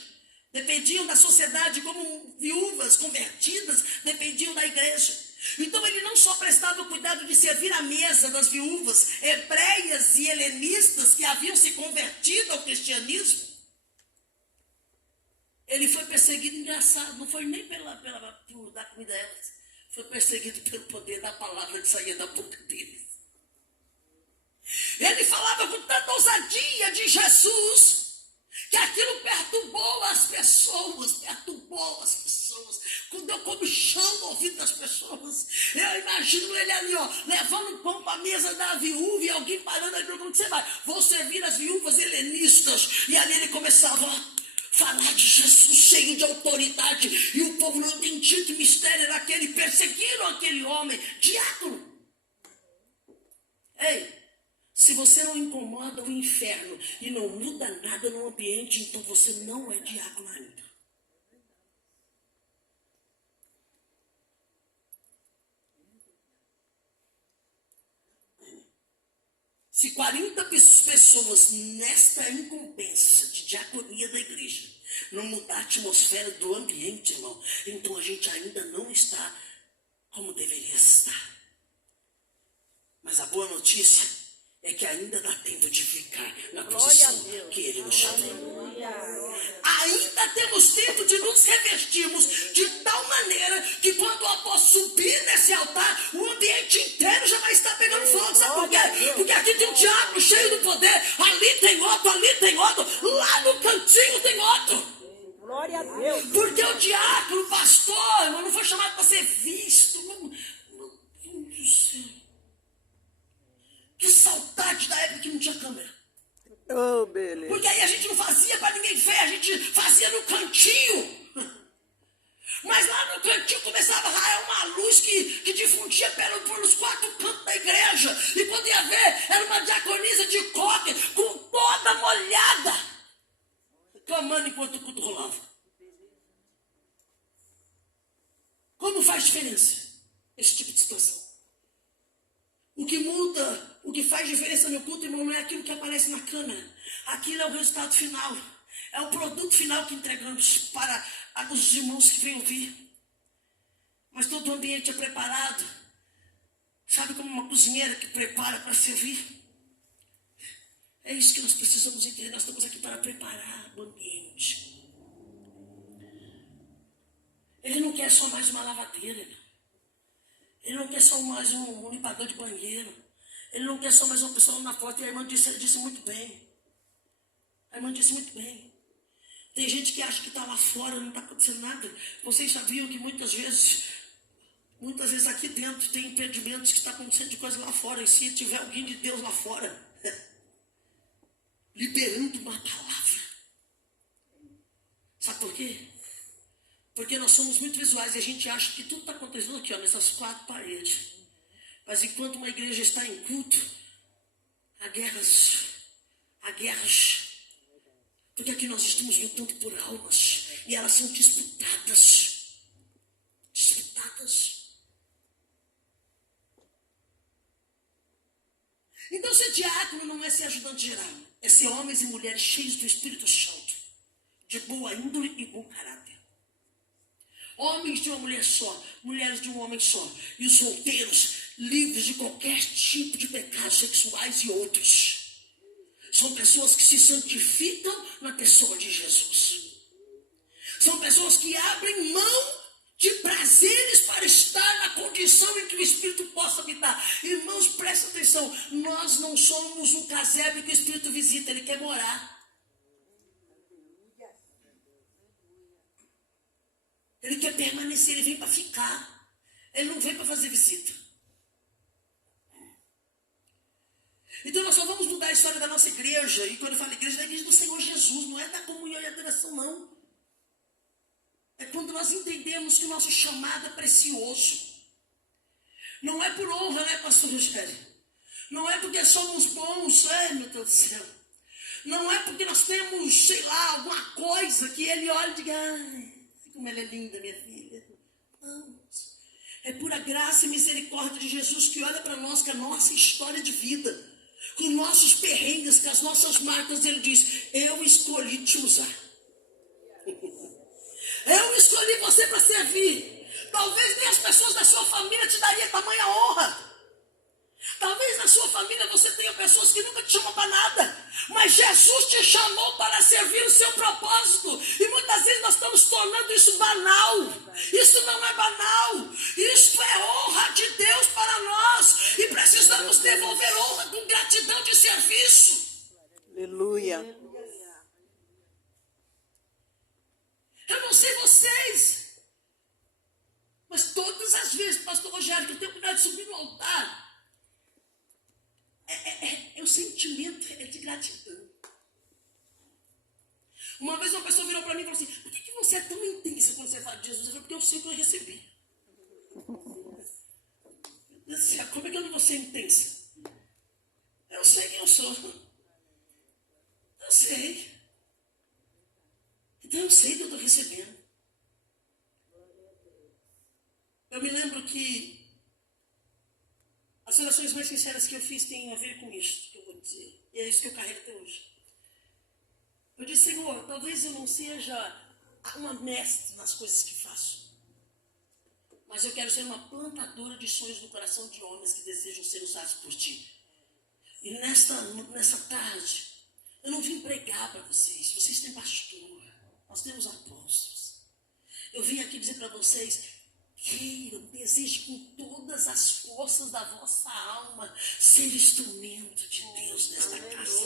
dependiam da sociedade, como viúvas convertidas, dependiam da igreja. Então ele não só prestava o cuidado de servir a mesa das viúvas hebreias e helenistas que haviam se convertido ao cristianismo. Ele foi perseguido, engraçado, não foi nem por dar comida a elas, foi perseguido pelo poder da palavra que saía da boca deles. Ele falava com tanta ousadia de Jesus, que aquilo perturbou as pessoas, deu comichão no ouvido das pessoas. Eu imagino ele ali, levando pão para a mesa da viúva, e alguém parando ali, perguntando, você vai? Vou servir as viúvas helenistas. E ali ele começava a falar de Jesus, cheio de autoridade, e o povo não entendia que mistério era aquele. Perseguiram aquele homem, diácono. Ei, se você não incomoda o inferno e não muda nada no ambiente, então você não é diácono ainda. Se 40 pessoas nesta incumbência de diaconia da igreja não mudar a atmosfera do ambiente, irmão, então a gente ainda não está como deveria estar. Mas a boa notícia é que ainda dá tempo de ficar na posição que ele nos chamou. Ainda temos tempo de nos revestirmos de tal maneira que quando o apóstolo subir nesse altar, o ambiente inteiro já vai estar pegando fogo. Sabe por quê? Porque aqui tem um diabo cheio de poder, ali tem outro, lá no canto Porque o diácono, o pastor, irmão, não foi chamado para ser visto. Meu Deus do céu. Que saudade da época que não tinha câmera. Oh, beleza. Porque aí a gente não fazia para ninguém ver, a gente fazia no cantinho. Mas lá no cantinho começava a raiar uma luz que difundia pelos 4 cantos da igreja. E quando ia ver, era uma diaconisa de coque, com toda molhada, clamando enquanto o culto rolava. Como faz diferença esse tipo de situação? O que muda, o que faz diferença no culto, irmão, não é aquilo que aparece na câmera. Aquilo é o resultado final. É o produto final que entregamos para os irmãos que vêm ouvir. Mas todo o ambiente é preparado. Sabe como uma cozinheira que prepara para servir? É isso que nós precisamos entender. Nós estamos aqui para preparar o ambiente. Ele não quer só mais uma lavadeira. Ele não quer só mais um limpador de banheiro. Ele não quer só mais uma pessoa na porta. E a irmã disse muito bem. A irmã disse muito bem. Tem gente que acha que está lá fora, não está acontecendo nada. Vocês sabiam que muitas vezes aqui dentro tem impedimentos que está acontecendo de coisa lá fora. E se tiver alguém de Deus lá fora, liberando uma palavra. Sabe por quê? Porque nós somos muito visuais e a gente acha que tudo está acontecendo aqui, ó, nessas 4 paredes. Mas enquanto uma igreja está em culto, há guerras. Porque aqui nós estamos lutando por almas e elas são disputadas. Então ser diácono não é ser ajudante geral, é ser homens e mulheres cheios do Espírito Santo, de boa índole e bom caráter. Homens de uma mulher só, mulheres de um homem só, e os solteiros livres de qualquer tipo de pecados sexuais e outros. São pessoas que se santificam na pessoa de Jesus. São pessoas que abrem mão de prazeres para estar na condição em que o Espírito possa habitar. Irmãos, prestem atenção. Nós não somos um casebre que o Espírito visita. Ele quer morar. Ele quer permanecer. Ele vem para ficar. Ele não vem para fazer visita. Então nós só vamos mudar a história da nossa igreja. E quando eu falo igreja, é a igreja do Senhor Jesus. Não é da comunhão e adoração, não. É quando nós entendemos que o nosso chamado é precioso. Não é por honra, né, pastor Rogério? Não é porque somos bons, meu Deus do céu. Não é porque nós temos, sei lá, alguma coisa que ele olha e diga, ai, como ela é linda, minha filha. Não. É pura graça e misericórdia de Jesus que olha para nós, com a nossa história de vida, com nossos perrengues, com as nossas marcas. Ele diz, eu escolhi te usar. Eu escolhi você para servir. Talvez nem as pessoas da sua família te dariam tamanha honra. Talvez na sua família você tenha pessoas que nunca te chamam para nada. Mas Jesus te chamou para servir o seu propósito. E muitas vezes nós estamos tornando isso banal. Isso não é banal. Isso é honra de Deus para nós. E precisamos devolver honra com gratidão de serviço. Aleluia. Eu não sei vocês, mas todas as vezes, pastor Rogério, que eu tenho cuidado de subir no altar, o sentimento é de gratidão. Uma vez uma pessoa virou para mim e falou assim, por que você é tão intensa quando você fala de Jesus? Eu falei, porque eu sei o que eu recebi. Como é que eu não vou ser intensa? Eu sei quem eu sou. Eu sei. Então eu sei do que eu estou recebendo. Eu me lembro que as orações mais sinceras que eu fiz têm a ver com isso que eu vou dizer. E é isso que eu carrego até hoje. Eu disse, Senhor, talvez eu não seja uma mestre nas coisas que faço. Mas eu quero ser uma plantadora de sonhos no coração de homens que desejam ser usados por Ti. E nessa tarde, eu não vim pregar para vocês. Vocês têm pastor. Nós temos apóstolos. Eu vim aqui dizer para vocês, queiram, desejem com todas as forças da vossa alma ser instrumento de Deus nesta casa.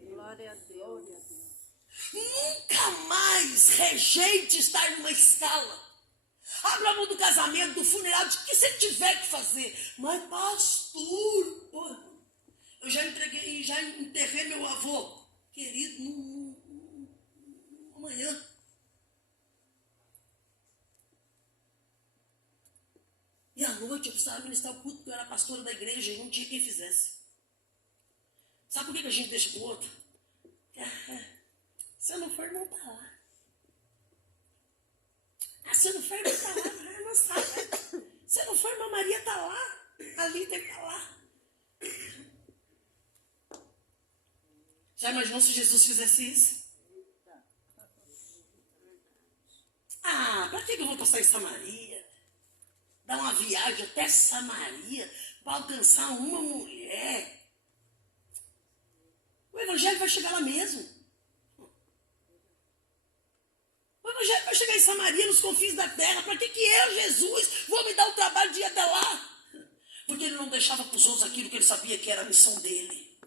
Glória a Deus. Nunca mais rejeite estar numa escala. Abra mão do casamento, do funeral, de que você tiver que fazer. Mas pastor, porra, eu já enterrei meu avô querido amanhã. E à noite eu precisava ministrar o culto, porque eu era pastora da igreja e não tinha quem fizesse. Sabe por que a gente deixa pro outro? Se eu não for, não tá lá. Se eu não for, não tá lá. Não sabe. Se eu não for, irmã Maria tá lá. A líder tá lá. Já imaginou se Jesus fizesse isso? Pra que eu vou passar em Samaria? Dar uma viagem até Samaria para alcançar uma mulher? O evangelho vai chegar lá mesmo. O evangelho vai chegar em Samaria, nos confins da terra. Para que eu, Jesus, vou me dar o trabalho de ir até lá? Porque ele não deixava para os outros aquilo que ele sabia que era a missão dele.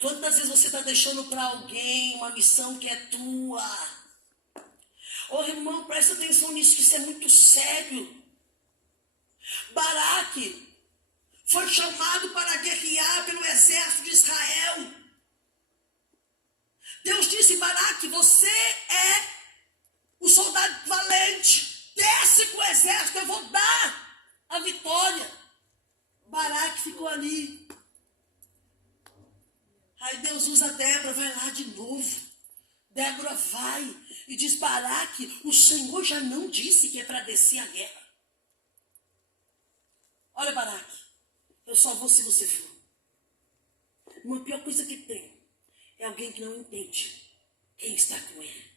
Quantas vezes você está deixando para alguém uma missão que é tua? Ô irmão, presta atenção nisso, que isso é muito sério. Baraque foi chamado para guerrear pelo exército de Israel. Deus disse: Baraque, você é o soldado valente. Desce com o exército, eu vou dar a vitória. Baraque ficou ali. Aí Deus usa Débora, vai lá de novo. Débora vai e diz: Baraque, o Senhor já não disse que é para descer a guerra. Olha, Baraque, eu só vou se você for. Uma pior coisa que tem é alguém que não entende quem está com ele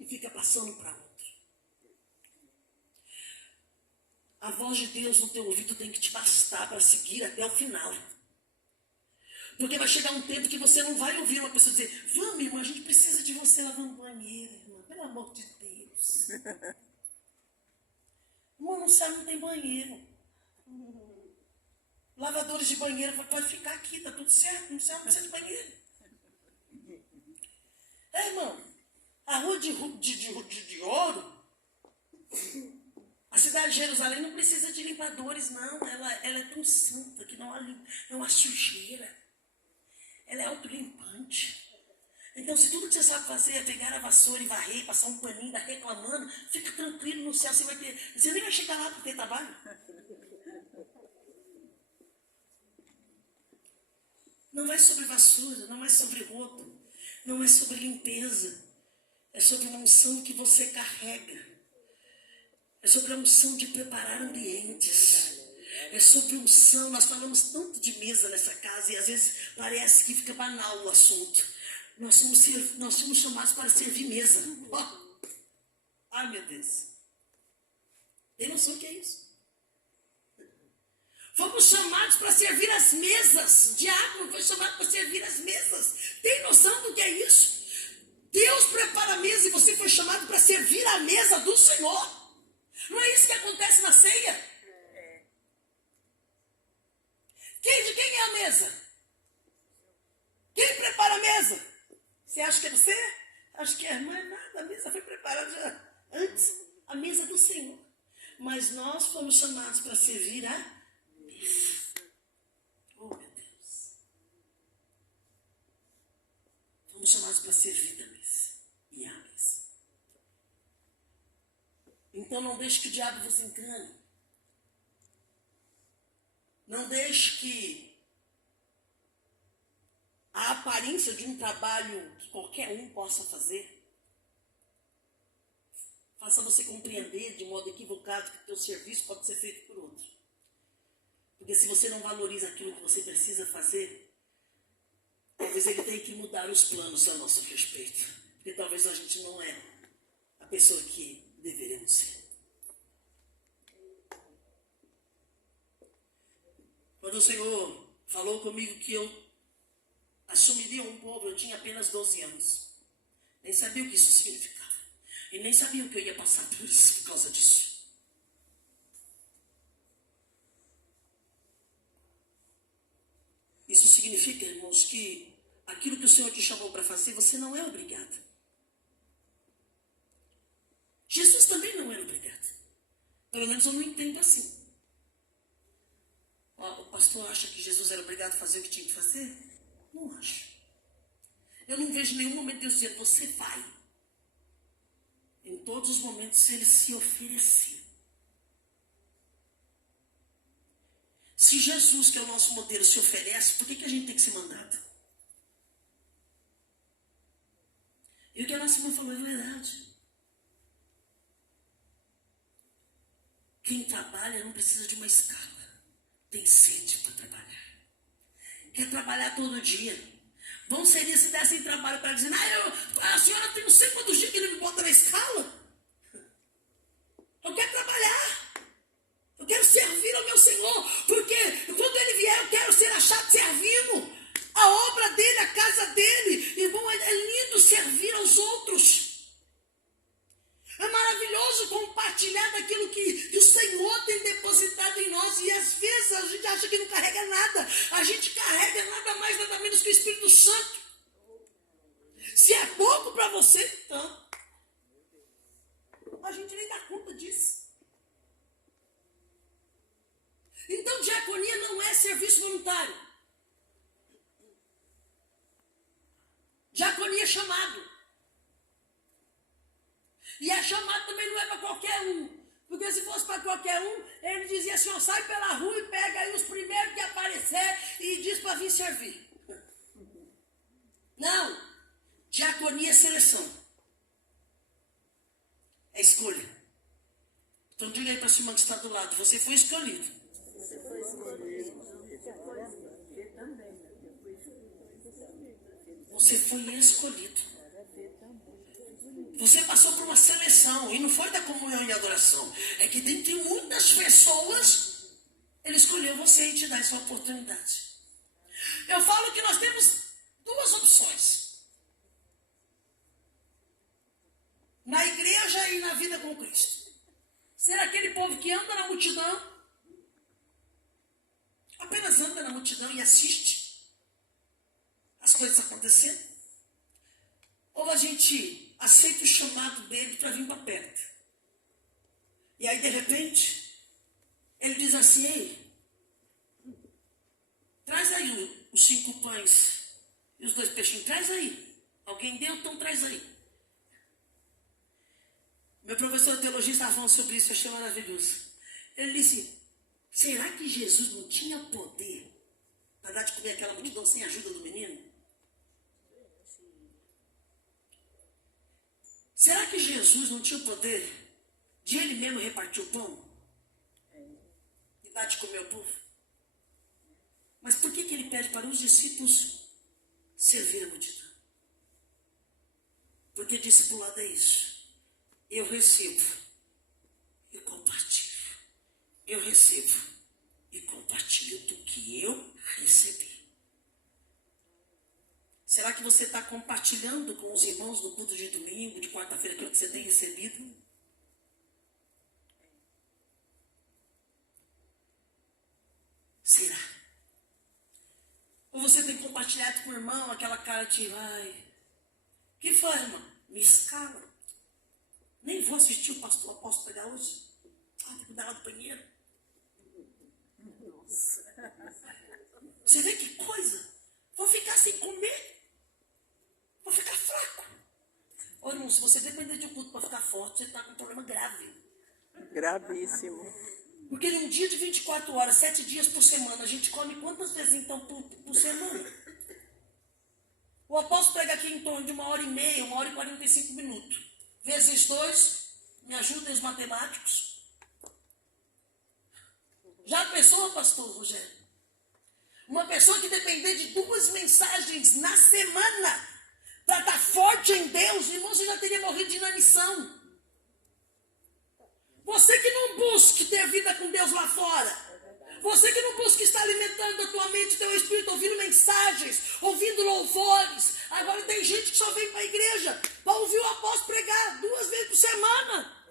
e fica passando para outro. A voz de Deus no teu ouvido tem que te bastar para seguir até o final. Porque vai chegar um tempo que você não vai ouvir uma pessoa dizer: vamos, irmã, a gente precisa de você lavando banheiro, irmã, pelo amor de Deus. Irmão, no céu não tem banheiro. Lavadores de banheiro vai ficar aqui, tá tudo certo, no céu não precisa de banheiro. Irmão, a rua de ouro, a cidade de Jerusalém não precisa de limpadores, não. Ela é tão santa que não há uma sujeira. Ela é autolimpante. Então, se tudo que você sabe fazer é pegar a vassoura e varrer, passar um paninho, dar reclamando, fica tranquilo no céu, você nem vai chegar lá para ter trabalho. Não é sobre vassoura, não é sobre rodo, não é sobre limpeza. É sobre uma unção que você carrega. É sobre a unção de preparar ambientes. É sobre unção. Nós falamos tanto de mesa nessa casa e às vezes parece que fica banal o assunto. Nós somos chamados para servir mesa. Oh. Ai, meu Deus. Tem noção do que é isso? Fomos chamados para servir as mesas. Diácono foi chamado para servir as mesas. Tem noção do que é isso? Deus prepara a mesa e você foi chamado para servir a mesa do Senhor. Não é isso que acontece na ceia? De quem é a mesa? Quem prepara a mesa? Você acha que é você? Acho que não é nada. A mesa foi preparada já antes. A mesa do Senhor. Mas nós fomos chamados para servir a mesa. Oh, meu Deus. Fomos chamados para servir a mesa. E a mesa. Então não deixe que o diabo vos engane. Não deixe que a aparência de um trabalho que qualquer um possa fazer faça você compreender de modo equivocado que o teu serviço pode ser feito por outro. Porque se você não valoriza aquilo que você precisa fazer, talvez ele tenha que mudar os planos a nosso respeito. Porque talvez a gente não é a pessoa que deveríamos ser. Quando o Senhor falou comigo que eu assumiria um povo, eu tinha apenas 12 anos. Nem sabia o que isso significava. E nem sabia o que eu ia passar por causa disso. Isso significa, irmãos, que aquilo que o Senhor te chamou para fazer, você não é obrigado. Jesus também não era obrigado. Pelo menos eu não entendo assim. O pastor acha que Jesus era obrigado a fazer o que tinha que fazer? Não acho. Eu não vejo nenhum momento Deus dizendo, você vai. Em todos os momentos ele se ofereceu. Se Jesus, que é o nosso modelo, se oferece, por que a gente tem que ser mandado? E o que a nossa irmã falou é verdade. Quem trabalha não precisa de uma escala. Tem sede para trabalhar. Quer trabalhar todo dia. Bom seria se dessem trabalho para dizer, a senhora tem não sei quantos dias que ele me bota na escala. Eu quero trabalhar. Eu quero servir ao meu Senhor. Porque quando ele vier, eu quero ser achado servindo. A obra dele, a casa dele. Irmão, é lindo servir aos outros. É maravilhoso compartilhar daquilo que o Senhor tem depositado em nós. E às vezes a gente acha que não carrega nada. A gente carrega nada mais, nada menos que o Espírito Santo. Se é pouco para você, então. A gente nem dá conta disso. Então diaconia não é serviço voluntário. Diaconia é chamado. E a chamada também não é para qualquer um. Porque se fosse para qualquer um, ele dizia assim, sai pela rua e pega aí os primeiros que aparecer e diz para vir servir. Não. Diaconia é seleção. É escolha. Então diga aí para a irmã que está do lado, você foi escolhido. Você foi escolhido. Você foi escolhido. Você passou por uma seleção, e não foi da comunhão e adoração. É que dentre muitas pessoas, ele escolheu você e te dá essa oportunidade. Eu falo que nós temos duas opções. Na igreja e na vida com Cristo. Ser aquele povo que anda na multidão, apenas anda na multidão e assiste as coisas acontecendo. Ou a gente aceita o chamado dele para vir para perto. E aí, de repente, ele diz assim, ei, traz aí os 5 pães e os 2 peixinhos, traz aí. Alguém deu, então traz aí. Meu professor de teologia estava falando sobre isso, eu achei maravilhoso. Ele disse, será que Jesus não tinha poder para dar de comer aquela multidão sem a ajuda do menino? Será que Jesus não tinha o poder de ele mesmo repartir o pão? E dar de comer ao povo? Mas por que ele pede para os discípulos servir a multidão? Porque discipulado é isso. Eu recebo e compartilho. Eu recebo e compartilho do que eu recebi. Será que você está compartilhando com os irmãos do culto de domingo, de quarta-feira, aquilo que você tem recebido? Será? Ou você tem compartilhado com o irmão aquela cara de, que foi, irmão? Me escala. Nem vou assistir o pastor apóstolo pregar hoje. Tem que cuidar lá do banheiro. Você vê que coisa? Vou ficar sem comer. Vou ficar fraco. Ô, irmão, se você depender de um culto para ficar forte, você está com um problema grave. Gravíssimo. Porque num dia de 24 horas, 7 dias por semana, a gente come quantas vezes então por semana? O apóstolo prega aqui em torno de 1h30, 1h45. Vezes 2, me ajudem os matemáticos. Já pensou, pastor Rogério? Uma pessoa que depender de 2 mensagens na semana para estar forte em Deus, irmão, você já teria morrido de inanição. Você que não busque ter vida com Deus lá fora. Você que não busca estar alimentando a tua mente, teu espírito, ouvindo mensagens, ouvindo louvores. Agora tem gente que só vem para a igreja para ouvir o apóstolo pregar 2 vezes por semana.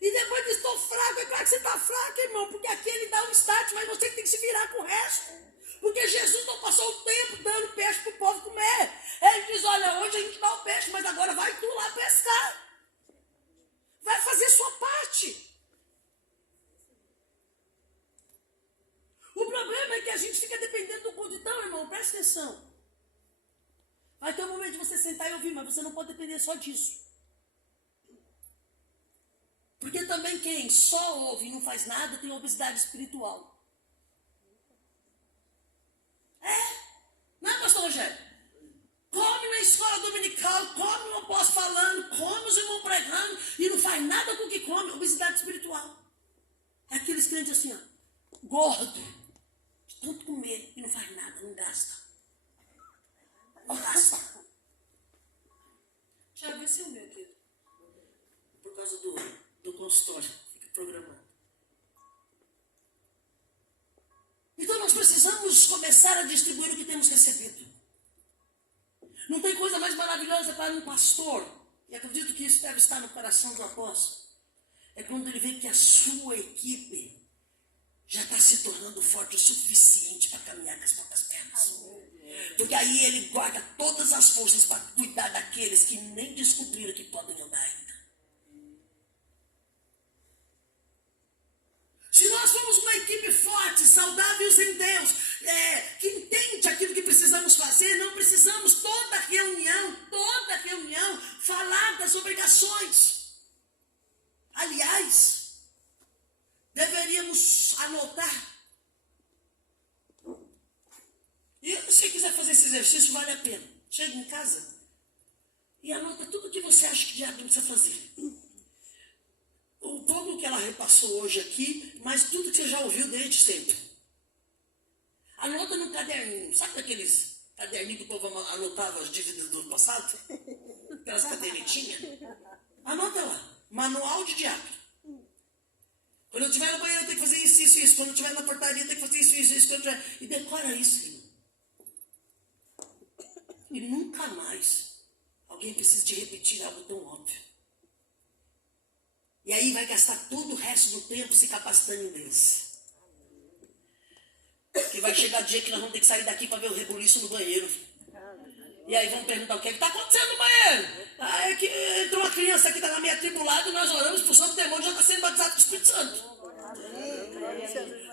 E depois diz, estou fraco. É claro que você está fraco, irmão, porque aqui ele dá um start, mas você que tem que se virar com o resto. Porque Jesus não passou o tempo dando peixe para o povo comer. Ele diz, olha, hoje a gente dá o peixe, mas agora vai tu lá pescar. Vai fazer sua parte. O problema é que a gente fica dependendo do culto. Então, irmão, presta atenção. Vai ter um momento de você sentar e ouvir, mas você não pode depender só disso. Porque também quem só ouve e não faz nada tem obesidade espiritual. Não é, pastor Rogério? Come na escola dominical, come o apóstolo falando, come os irmãos pregando e não faz nada com o que come. Obesidade espiritual. É aqueles crentes assim, ó, gordo, de tanto comer e não faz nada, não gasta. Não gasta. Já vai ser o meu, querido. Por causa do consultório. Fica programando. Então nós precisamos começar a distribuir o que temos recebido. Não tem coisa mais maravilhosa para um pastor, e acredito que isso deve estar no coração do apóstolo, é quando ele vê que a sua equipe já está se tornando forte o suficiente para caminhar com as próprias pernas. Porque aí ele guarda todas as forças para cuidar daqueles que nem descobriram que podem andar ainda. Se nós formos uma equipe forte, saudáveis em Deus, que entende aquilo que precisamos fazer, não precisamos toda reunião, falar das obrigações. Aliás, deveríamos anotar. E se você quiser fazer esse exercício, vale a pena. Chega em casa e anota tudo o que você acha que diabo precisa fazer. O pouco que ela repassou hoje aqui, mas tudo que você já ouviu desde sempre. Anota no caderninho. Sabe aqueles caderninhos que o povo anotava as dívidas do passado? Aquelas cadernetinhas? Anota lá. Manual de diabo. Quando eu estiver no banheiro, eu tenho que fazer isso, isso, isso. Quando eu estiver na portaria, eu tenho que fazer isso, isso, isso. E decora isso, irmão. E nunca mais alguém precisa te repetir algo tão óbvio. E aí vai gastar todo o resto do tempo se capacitando em Deus. Porque vai chegar dia que nós vamos ter que sair daqui para ver o rebuliço no banheiro. E aí vamos perguntar o que está acontecendo no banheiro. É que entrou uma criança aqui, está lá meio atribulada, e nós oramos para o santo demônio, já está sendo batizado com o Espírito Santo.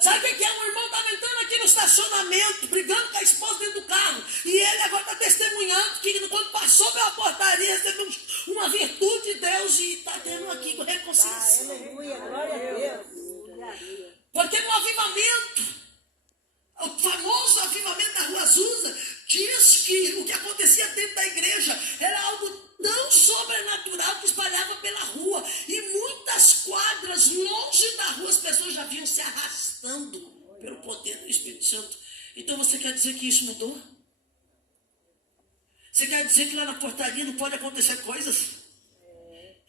Sabe o que é? Um irmão estava entrando aqui no estacionamento, brigando com a esposa dentro do carro. E ele agora está testemunhando que quando passou pela portaria, recebeu uma virtude de Deus e está tendo aqui reconciliação. Aleluia, glória a Deus. Porque no avivamento, o famoso avivamento da Rua Azusa, diz que o que acontecia dentro da igreja era algo tão sobrenatural que espalhava pela rua. E muitas quadras longe da rua as pessoas já vinham se arrastando pelo poder do Espírito Santo. Então você quer dizer que isso mudou? Você quer dizer que lá na portaria não pode acontecer coisas?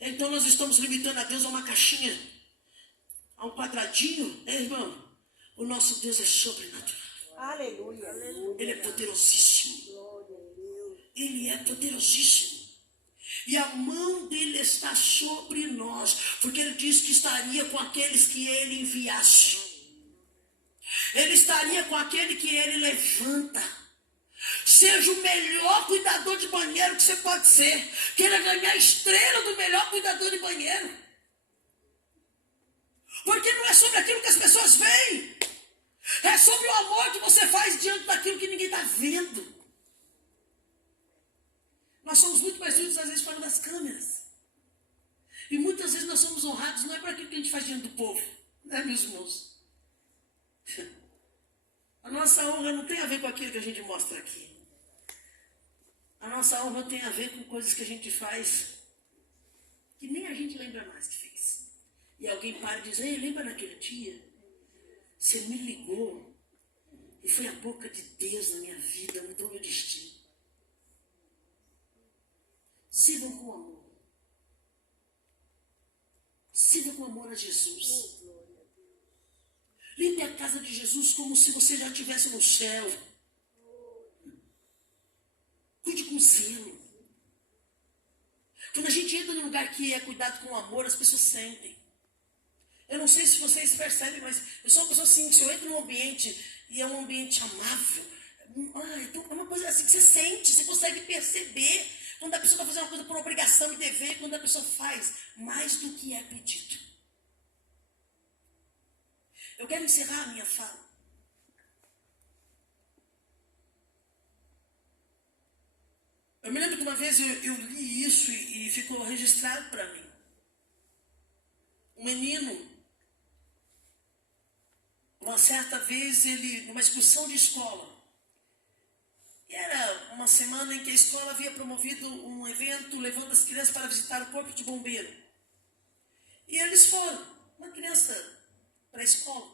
Então nós estamos limitando a Deus a uma caixinha, a um quadradinho, irmão? O nosso Deus é sobrenatural. Aleluia. Ele é poderosíssimo. Ele é poderosíssimo. E a mão dele está sobre nós, porque ele disse que estaria com aqueles que ele enviasse. Ele estaria com aquele que ele levanta. Seja o melhor cuidador de banheiro que você pode ser. Queira ganhar a estrela do melhor cuidador de banheiro. Porque não é sobre aquilo que as pessoas veem. É sobre o amor que você faz diante daquilo que ninguém está vendo. Nós somos muito mais úteis às vezes fora das câmeras. E muitas vezes nós somos honrados não é por aquilo que a gente faz diante do povo. Né, meus irmãos? A nossa honra não tem a ver com aquilo que a gente mostra aqui. A nossa honra tem a ver com coisas que a gente faz que nem a gente lembra mais que fez. E alguém para e diz, ei, lembra naquele dia? Você me ligou e foi a boca de Deus na minha vida, mudou meu destino. Sirvam com amor. Sirva com amor a Jesus. Limpe a casa de Jesus como se você já estivesse no céu. Cuide com zelo. Quando a gente entra num lugar que é cuidado com amor, as pessoas sentem. Eu não sei se vocês percebem, mas eu sou uma pessoa assim, que se eu entro num ambiente e é um ambiente amável. É uma coisa assim que você sente, você consegue perceber quando a pessoa está fazendo uma coisa por obrigação e dever, quando a pessoa faz mais do que é pedido. Eu quero encerrar a minha fala. Eu me lembro que uma vez eu li isso e ficou registrado para mim. Um menino, uma certa vez, numa excursão de escola, e era uma semana em que a escola havia promovido um evento levando as crianças para visitar o corpo de bombeiro. E eles foram, uma criança para a escola.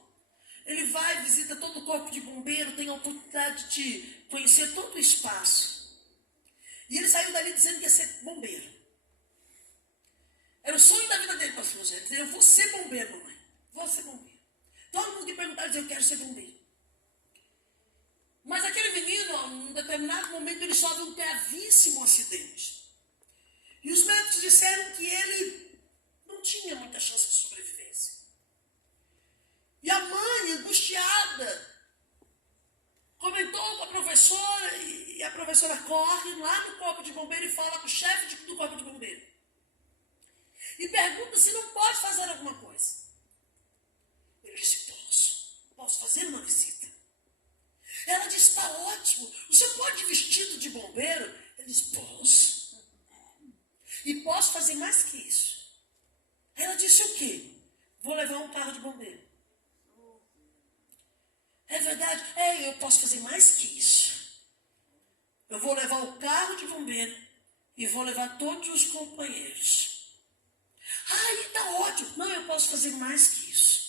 Ele vai, visita todo o corpo de bombeiro, tem a oportunidade de conhecer todo o espaço. E ele saiu dali dizendo que ia ser bombeiro. Era o sonho da vida dele, pastor José. Dizer, eu vou ser bombeiro, mamãe. Vou ser bombeiro. Todo mundo que perguntar dizia, eu quero ser bombeiro. Mas aquele menino, num determinado momento, ele sofre um gravíssimo acidente. E os médicos disseram que ele não tinha muita chance de sobrevivência. E a mãe, angustiada, comentou com a professora, e a professora corre lá no corpo de bombeiro e fala com o chefe do corpo de bombeiro. E pergunta se não pode fazer alguma coisa. Ele disse, posso fazer uma visita. Ela disse, está ótimo, o senhor pode ir vestido de bombeiro? Ele disse, posso. E posso fazer mais que isso. Ela disse, o quê? Vou levar um carro de bombeiro. É verdade? Eu posso fazer mais que isso. Eu vou levar o carro de bombeiro e vou levar todos os companheiros. Está ótimo. Não, eu posso fazer mais que isso.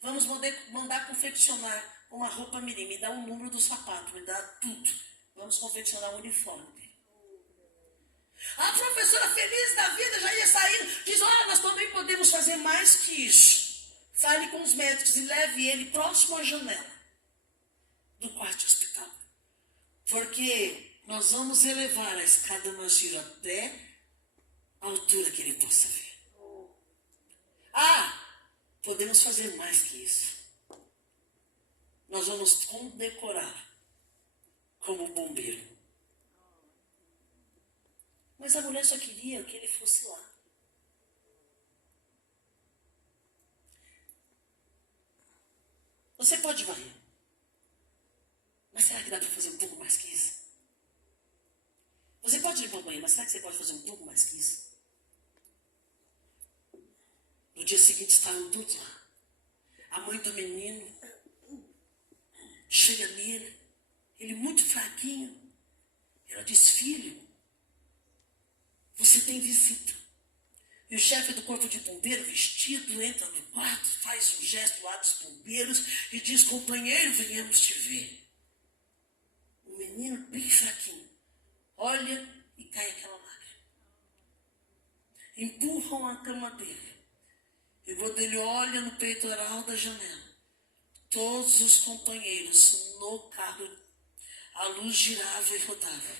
Vamos mandar confeccionar uma roupa mirim. Me dá o número do sapato, me dá tudo. Vamos confeccionar o uniforme dele. A professora, feliz da vida, já ia saindo. Diz, nós também podemos fazer mais que isso. Fale com os médicos e leve ele próximo à janela do quarto de hospital. Porque nós vamos elevar a escada Magiro até a altura que ele possa ver. Podemos fazer mais que isso. Nós vamos condecorar como bombeiro. Mas a mulher só queria que ele fosse lá. Você pode varrer. Mas será que dá para fazer um pouco mais que isso? Você pode limpar o banheiro, mas será que você pode fazer um pouco mais que isso? No dia seguinte estavam todos lá. A mãe do menino chega nele, ele muito fraquinho. Ela diz, filho, você tem visita. E o chefe do corpo de bombeiro, vestido, entra no quarto, faz um gesto lá dos bombeiros e diz, companheiro, viemos te ver. O menino bem fraquinho, olha e cai aquela lágrima. Empurram a cama dele. E quando ele olha no peitoral da janela, todos os companheiros no carro, a luz girava e rodava.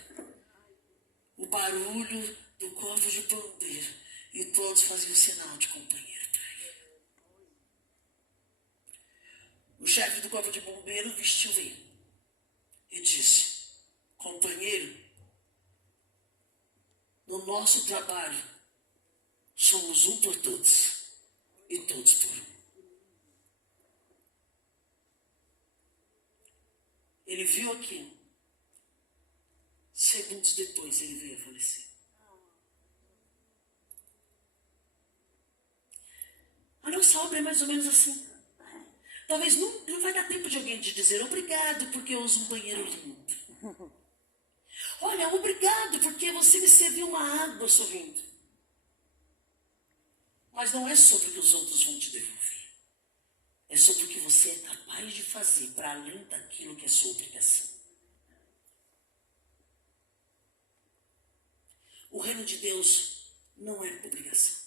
O barulho do corpo de bombeiro. E todos faziam sinal de companheiro para ele. O chefe do corpo de bombeiro vestiu ele e disse, companheiro, no nosso trabalho, somos um por todos e todos por um. Ele viu aquilo. Segundos depois ele veio a falecer. A nossa obra é mais ou menos assim. Talvez não vai dar tempo de alguém te dizer obrigado porque eu uso um banheiro limpo. Olha, obrigado porque você me serviu uma água sorrindo. Mas não é sobre o que os outros vão te devolver. É sobre o que você é capaz de fazer para além daquilo que é sua obrigação. O reino de Deus não é obrigação.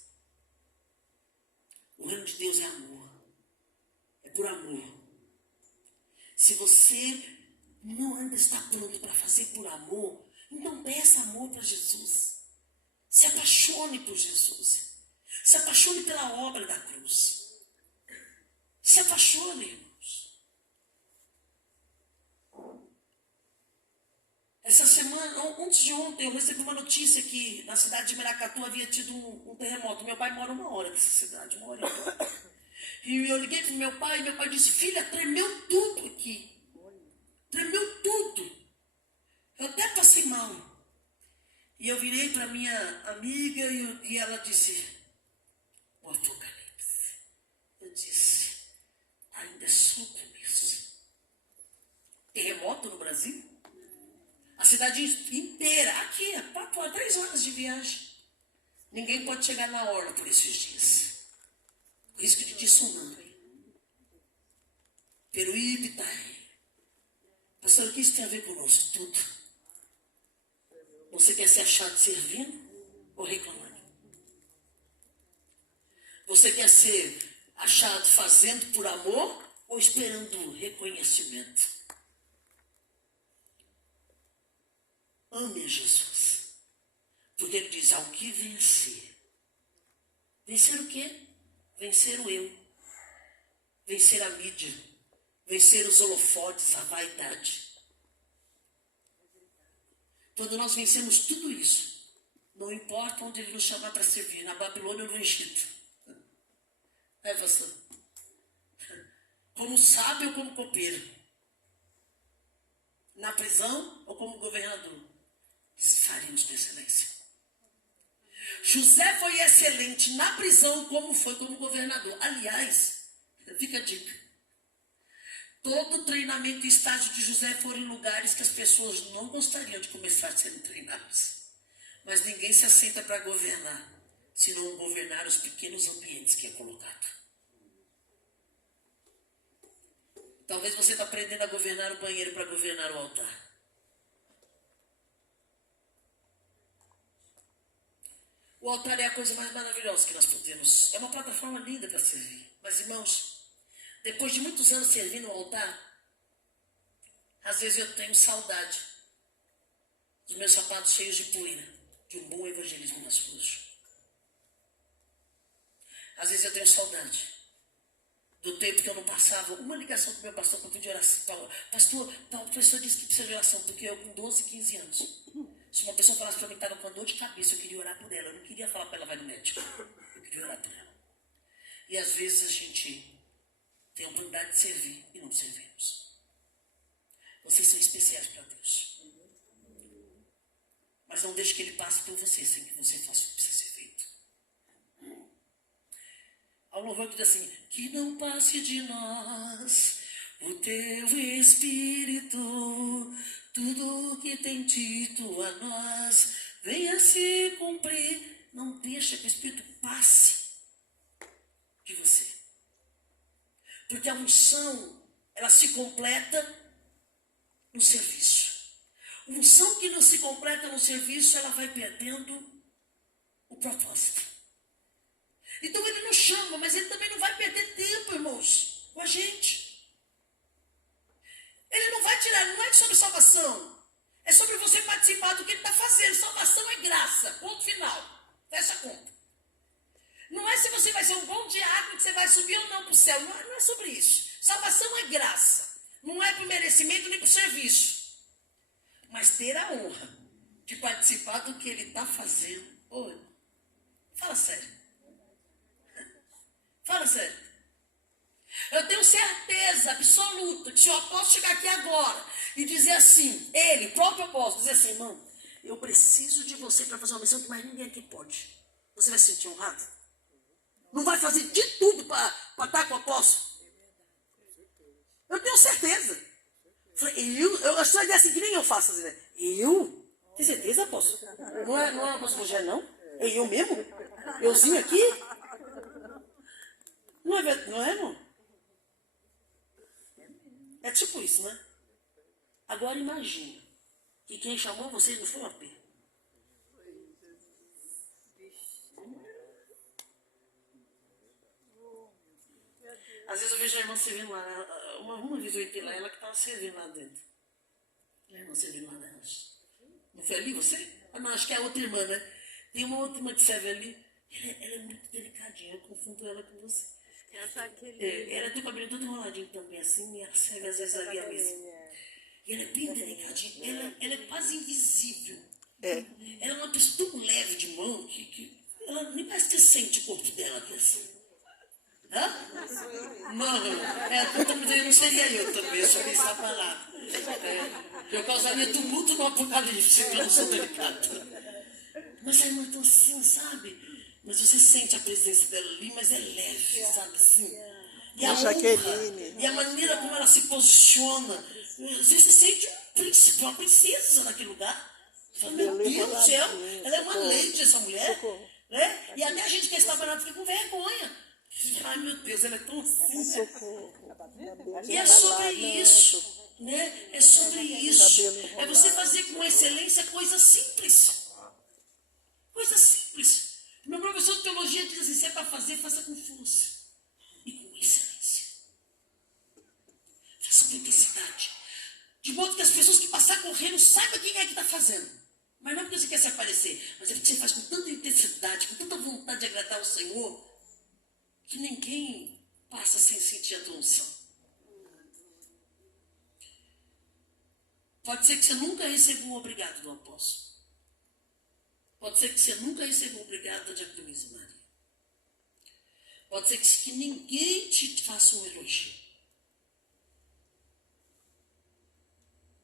O reino de Deus é amor. É por amor. Se você não ainda está pronto para fazer por amor, então peça amor para Jesus. Se apaixone por Jesus. Se apaixone pela obra da cruz. Se apaixone, irmãos. Essa semana, antes de ontem, eu recebi uma notícia que na cidade de Maracatu havia tido um terremoto. Meu pai mora 1 hora dessa cidade, 1 hora. E eu liguei para o meu pai disse, filha, tremeu tudo aqui. Tremeu tudo. Eu até passei mal. E eu virei para minha amiga e ela disse, o Apocalipse. Eu disse, ainda é sobre isso. Terremoto no Brasil? A cidade inteira, aqui, a 3 horas de viagem. Ninguém pode chegar na orla por esses dias. Risco de tsunami. Peruíbe está aí. Pastor, o que isso tem a ver conosco? Tudo. Você quer ser achado servindo ou reclamando? Você quer ser achado fazendo por amor ou esperando reconhecimento? Ame a Jesus. Porque ele diz, ao que vencer. Vencer o quê? Vencer o eu. Vencer a mídia. Vencer os holofotes, a vaidade. Quando nós vencemos tudo isso, não importa onde ele nos chamar para servir, na Babilônia ou no Egito. Pastor? Como sábio ou como copeiro? Na prisão ou como governador? Faremos com excelência. José foi excelente na prisão como foi como governador. Aliás, fica a dica. Todo treinamento e estágio de José foram em lugares que as pessoas não gostariam de começar a serem treinadas. Mas ninguém se assenta para governar, se não governar os pequenos ambientes que é colocado. Talvez você está aprendendo a governar o banheiro para governar o altar. O altar é a coisa mais maravilhosa que nós podemos. É uma plataforma linda para servir. Mas, irmãos, depois de muitos anos servindo no altar, às vezes eu tenho saudade dos meus sapatos cheios de poeira, de um bom evangelismo nas ruas. Às vezes eu tenho saudade do tempo que eu não passava uma ligação com o meu pastor para pedir oração. Pastor, o professor disse que precisa de oração, porque eu com 12, 15 anos. Se uma pessoa falasse para mim que estava com dor de cabeça, eu queria orar por ela. Eu não queria falar para ela, vai no médico. Eu queria orar por ela. E às vezes a gente tem a oportunidade de servir e não servimos. Vocês são especiais para Deus. Mas não deixe que Ele passe por você sem que você faça o que precisa ser feito. Há um louvor que diz assim, que não passe de nós o teu Espírito, tudo que tem dito a nós venha se cumprir. Não deixa que o Espírito passe de você. Porque a unção, ela se completa no serviço. Unção que não se completa no serviço, ela vai perdendo o propósito. Então ele nos chama, mas ele também não vai perder tempo, irmãos, com a gente. Ele não vai tirar, não é sobre salvação. É sobre você participar do que ele está fazendo. Salvação é graça, ponto final. Fecha a conta. Não é se você vai ser um bom diácono, que você vai subir ou não para o céu. Não é sobre isso. Salvação é graça. Não é por merecimento nem por serviço. Mas ter a honra de participar do que ele está fazendo. Ô, fala sério. Fala sério. Eu tenho certeza absoluta que se eu posso chegar aqui agora e dizer assim, ele, próprio apóstolo, dizer assim, irmão, eu preciso de você para fazer uma missão que mais ninguém aqui pode. Você vai se sentir honrado? Não vai fazer de tudo para estar com o apóstolo? Eu tenho certeza. Eu acho que vai dizer assim, que nem eu faço. Eu? Tem certeza, apóstolo? Não é o apóstolo Rogério, não? É eu mesmo? Euzinho aqui? Não é, irmão? É tipo isso, né? Agora imagina que quem chamou vocês não foi uma P. Às vezes eu vejo a irmã servindo lá. Uma vez eu entrei lá, ela que estava servindo lá dentro. A irmã servindo lá dentro. Não foi ali você? Ah, não, acho que é a outra irmã, né? Tem uma outra irmã que serve ali. Ela é muito delicadinha, eu confundo ela com você. Ela tem o cabelo todo enroladinho também, assim, e ela serve às vezes ali a mesa. E ela é bem delicadinha. Ela é quase invisível. É. Ela é uma pessoa tão leve de mão que ela nem parece que sente o corpo dela. Assim. Hã? Não, não seria eu também, eu sou bem separado. Eu causaria tumulto no apocalipse, porque eu não sou delicada. Mas a irmã é tão assim, sabe? Mas você sente a presença dela ali, mas é leve, sabe assim? E a honra, e a maneira como ela se posiciona. Você se sente um príncipe, uma princesa naquele lugar. Você fala, meu Deus do céu, ela é uma lady, essa mulher. Né? E até a gente que está trabalhando fica com vergonha. Ai, meu Deus, ela é tão assim. E é sobre isso. Né? É sobre isso. É você fazer com excelência coisas simples. Coisas simples. Meu professor de teologia diz assim, se é para fazer, faça com força. E com excelência. Faça com intensidade. De modo que as pessoas que passar correndo saibam quem é que está fazendo. Mas não porque você quer se aparecer, mas é porque você faz com tanta intensidade, com tanta vontade de agradar ao Senhor, que ninguém passa sem sentir a tua unção. Pode ser que você nunca receba um obrigado do apóstolo. Pode ser que você nunca receba um obrigado da diaconisa Maria. Pode ser que ninguém te faça um elogio.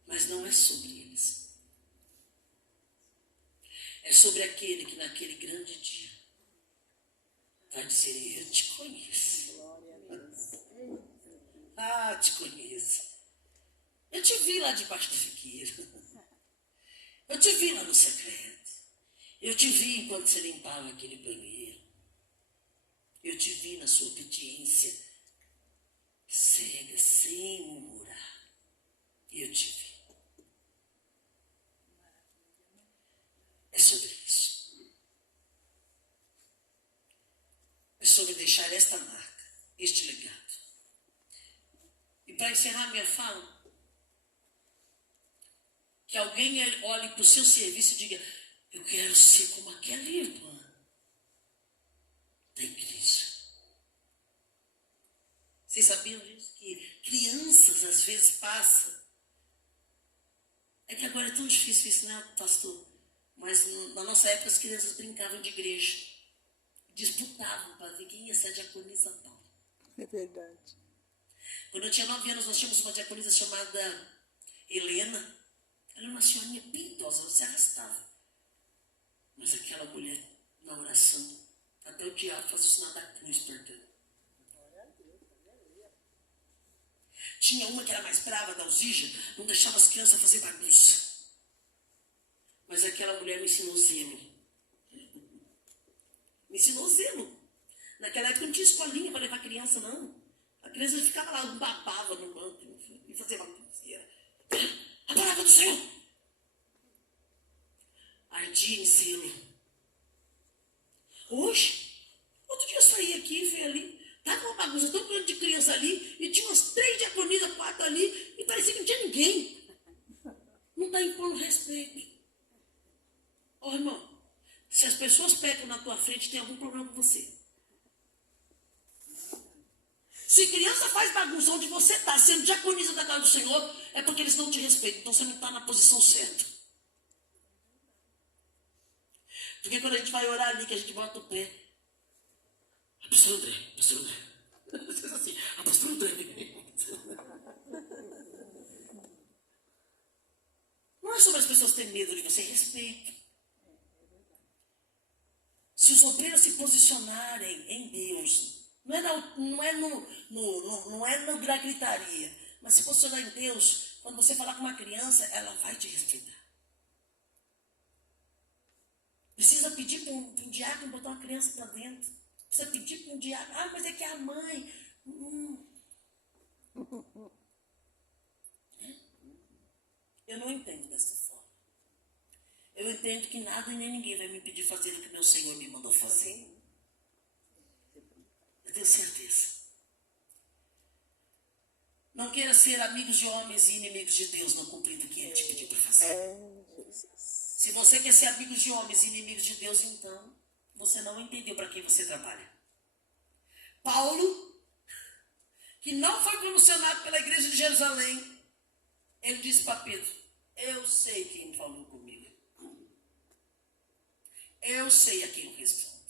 Mas não é sobre eles. É sobre aquele que naquele grande dia vai dizer, eu te conheço. Ah, te conheço. Eu te vi lá debaixo da figueira. Eu te vi lá no secreto. Eu te vi enquanto você limpava aquele banheiro. Eu te vi na sua obediência cega, sem murmurar. Eu te vi. É sobre isso. É sobre deixar esta marca, este legado. E para encerrar minha fala, que alguém olhe para o seu serviço e diga, eu quero ser como aquela irmã da igreja. Vocês sabiam disso? Que crianças às vezes passam. É que agora é tão difícil isso, né, pastor? Mas na nossa época as crianças brincavam de igreja. Disputavam para ver quem ia ser a diaconisa tal. É verdade. Quando eu tinha 9 anos, nós tínhamos uma diaconisa chamada Helena. Ela era uma senhorinha pintosa, ela se arrastava. Mas aquela mulher, na oração, até o diabo faz o sinal da cruz perdendo. Tinha uma que era mais brava, da Alzija, não deixava as crianças fazer bagunça. Mas aquela mulher me ensinou zelo. Me ensinou zelo. Naquela época não tinha escolinha para levar criança, não. A criança ficava lá, babava no banco e fazia bagunça. A palavra do Senhor. Ardia em zelo. Hoje, outro dia eu saí aqui e fui ali. Estava uma bagunça tão grande de criança ali, e tinha umas 3 diaconisas, 4 ali, e parecia que não tinha ninguém. Não está impondo respeito. Ó, irmão, se as pessoas pecam na tua frente, tem algum problema com você. Se criança faz bagunça onde você está, sendo diaconisa da casa do Senhor, é porque eles não te respeitam, então você não está na posição certa. Porque quando a gente vai orar ali, que a gente bota o pé, pastor André, assim, pastor André. Não é sobre as pessoas terem medo de você, respeito. Se os obreiros se posicionarem em Deus, não é na gritaria, mas se posicionar em Deus, quando você falar com uma criança, ela vai te respeitar. Precisa pedir para um diácono botar uma criança para dentro. Precisa pedir para um diácono. Ah, mas é que é a mãe. Eu não entendo dessa forma. Eu entendo que nada e nem ninguém vai me impedir de fazer o que meu Senhor me mandou fazer. Eu tenho certeza. Não queira ser amigos de homens e inimigos de Deus, não cumprindo o que Ele te pediu para fazer. Se você quer ser amigos de homens e inimigos de Deus, então você não entendeu para quem você trabalha. Paulo, que não foi comissionado pela igreja de Jerusalém, Ele disse para Pedro, eu sei quem falou comigo. Eu sei a quem eu respondo.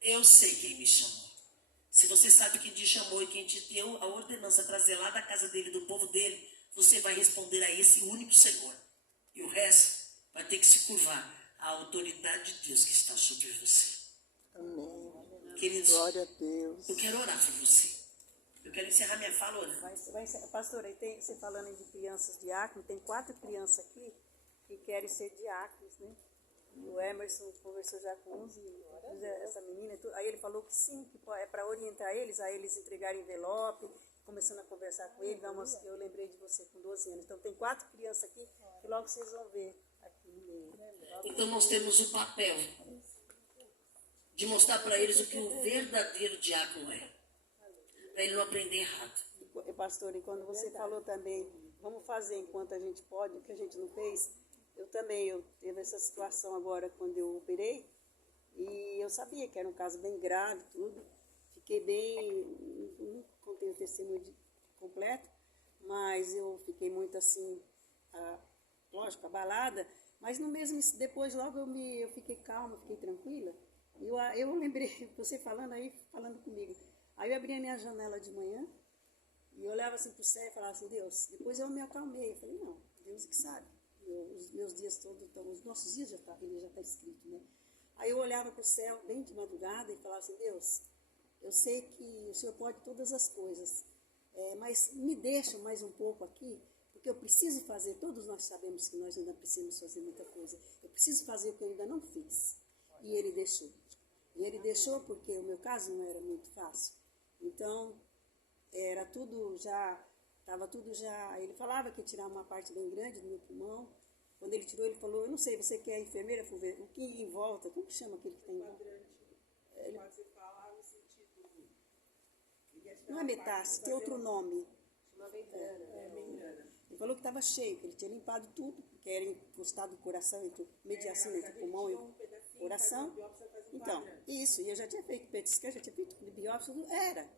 Eu sei quem me chamou. Se você sabe quem te chamou e quem te deu a ordenança para zelar da casa dele, do povo dele, você vai responder a esse único Senhor. E o resto vai ter que se curvar à autoridade de Deus que está sobre você. Amém. Queridos, Glória a Deus. eu quero orar por você. Eu quero encerrar minha fala orando. Pastor, aí tem, você falando de crianças diáconos, tem 4 crianças aqui que querem ser diáconos, né? O Emerson conversou já com uns e essa menina, aí ele falou que sim, que é para orientar eles, a eles entregarem envelope, começando a conversar com ele. Eu lembrei de você com 12 anos. Então tem 4 crianças aqui que logo vocês vão ver aqui no meio. Então nós temos o papel de mostrar para eles o que o verdadeiro diácono é. Para ele não aprender errado. Pastor, e quando você falou também, vamos fazer enquanto a gente pode, o que a gente não fez, eu teve essa situação agora quando eu operei, e eu sabia que era um caso bem grave, tudo. Fiquei não contei o testemunho completo, mas eu fiquei muito assim, lógico, abalada, mas no mesmo, depois logo eu fiquei calma, fiquei tranquila. Eu lembrei, você falando comigo, aí eu abri a minha janela de manhã, e eu olhava assim para o céu e falava assim, Deus, depois eu me acalmei, eu falei, não, Deus que sabe. Os meus dias todos, os nossos dias ele já está escrito, né? Aí eu olhava para o céu bem de madrugada e falava assim, Deus, eu sei que o Senhor pode todas as coisas, mas me deixa mais um pouco aqui, porque eu preciso fazer, todos nós sabemos que nós ainda precisamos fazer muita coisa, eu preciso fazer o que eu ainda não fiz. E ele deixou. E ele deixou porque o meu caso não era muito fácil. Então, era tudo já... Estava tudo já... Ele falava que ia tirar uma parte bem grande do meu pulmão. Quando ele tirou, ele falou, eu não sei, você que é enfermeira, o que em volta, como que chama aquele que tem em volta? Você fala no sentido... Não é metástase, tem outro nome. Membrana. Ele falou que estava cheio, que ele tinha limpado tudo, que era encostado no coração, mediação entre o pulmão e o coração. Então, isso, e eu já tinha feito PET scan, já tinha feito biópsia, tudo. Era.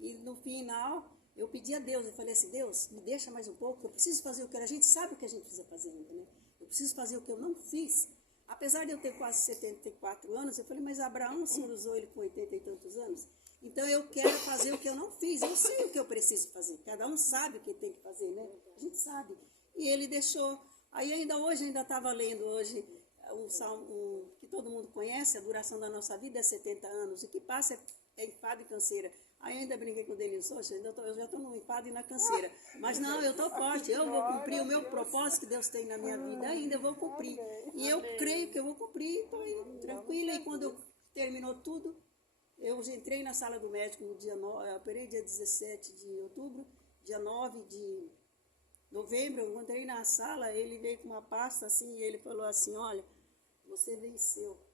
E no final... Eu pedi a Deus, eu falei assim, Deus, me deixa mais um pouco, eu preciso fazer o que a gente sabe o que a gente precisa fazer ainda, né? Eu preciso fazer o que eu não fiz. Apesar de eu ter quase 74 anos, eu falei, mas Abraão, o Senhor usou ele com 80 e tantos anos? Então eu quero fazer o que eu não fiz, eu sei o que eu preciso fazer. Cada um sabe o que tem que fazer, né? A gente sabe. E ele deixou. Aí ainda estava lendo hoje um salmo que todo mundo conhece, a duração da nossa vida é 70 anos, o que passa é enfado e canseira. Aí eu ainda brinquei com o Denilson, eu já estou no enfado e na canseira. Mas não, eu estou forte, eu vou cumprir o meu propósito que Deus tem na minha vida, ainda eu vou cumprir. E eu creio que eu vou cumprir, estou aí tranquila. E quando terminou tudo, eu entrei na sala do médico no dia 9, eu operei dia 17 de outubro, dia 9 de novembro, eu entrei na sala, ele veio com uma pasta assim, e ele falou assim, olha, você venceu.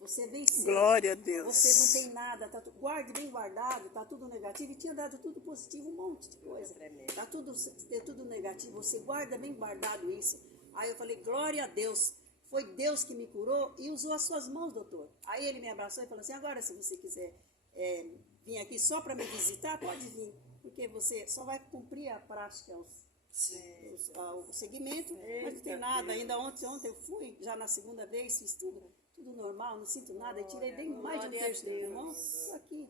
Você venceu. Glória a Deus. Você não tem nada, guarde bem guardado, está tudo negativo. E tinha dado tudo positivo, um monte de coisa. Está tudo negativo, você guarda bem guardado isso. Aí eu falei, glória a Deus. Foi Deus que me curou e usou as suas mãos, doutor. Aí ele me abraçou e falou assim, agora se você quiser vir aqui só para me visitar, pode vir. Porque você só vai cumprir a prática, o segmento, mas não tem nada. Ainda ontem eu fui, já na segunda vez, fiz tudo normal, não sinto nada, eu tirei bem mais de um terço do pulmão, estou aqui.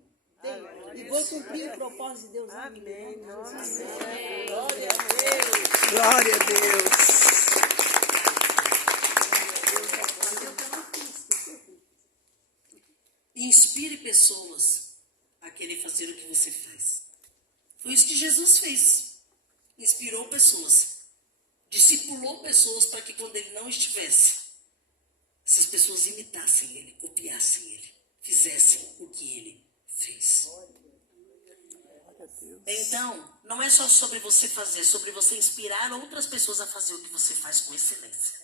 E vou cumprir o propósito de Deus. Amém. Glória a Deus. Glória a Deus. Inspire pessoas a querer fazer o que você faz. Foi isso que Jesus fez. Inspirou pessoas. Discipulou pessoas para que quando ele não estivesse, essas pessoas imitassem ele, copiassem ele, fizessem o que ele fez. Então, não é só sobre você fazer, é sobre você inspirar outras pessoas a fazer o que você faz com excelência.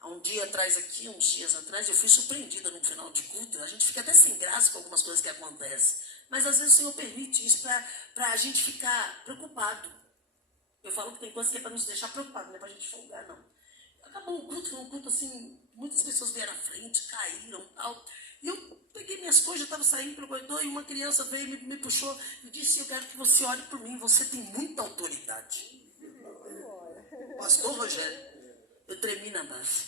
Há uns dias atrás, eu fui surpreendida no final de culto. A gente fica até sem graça com algumas coisas que acontecem. Mas às vezes o Senhor permite isso para a gente ficar preocupado. Eu falo que tem coisas que é para nos deixar preocupado, não é para a gente folgar, não. Acabou o culto, foi um culto assim, muitas pessoas vieram à frente, caíram e tal. E eu peguei minha minhas coisas, eu estava saindo pelo corredor e uma criança veio e me puxou e disse: eu quero que você ore por mim, você tem muita autoridade. Pastor Rogério, eu tremi na base,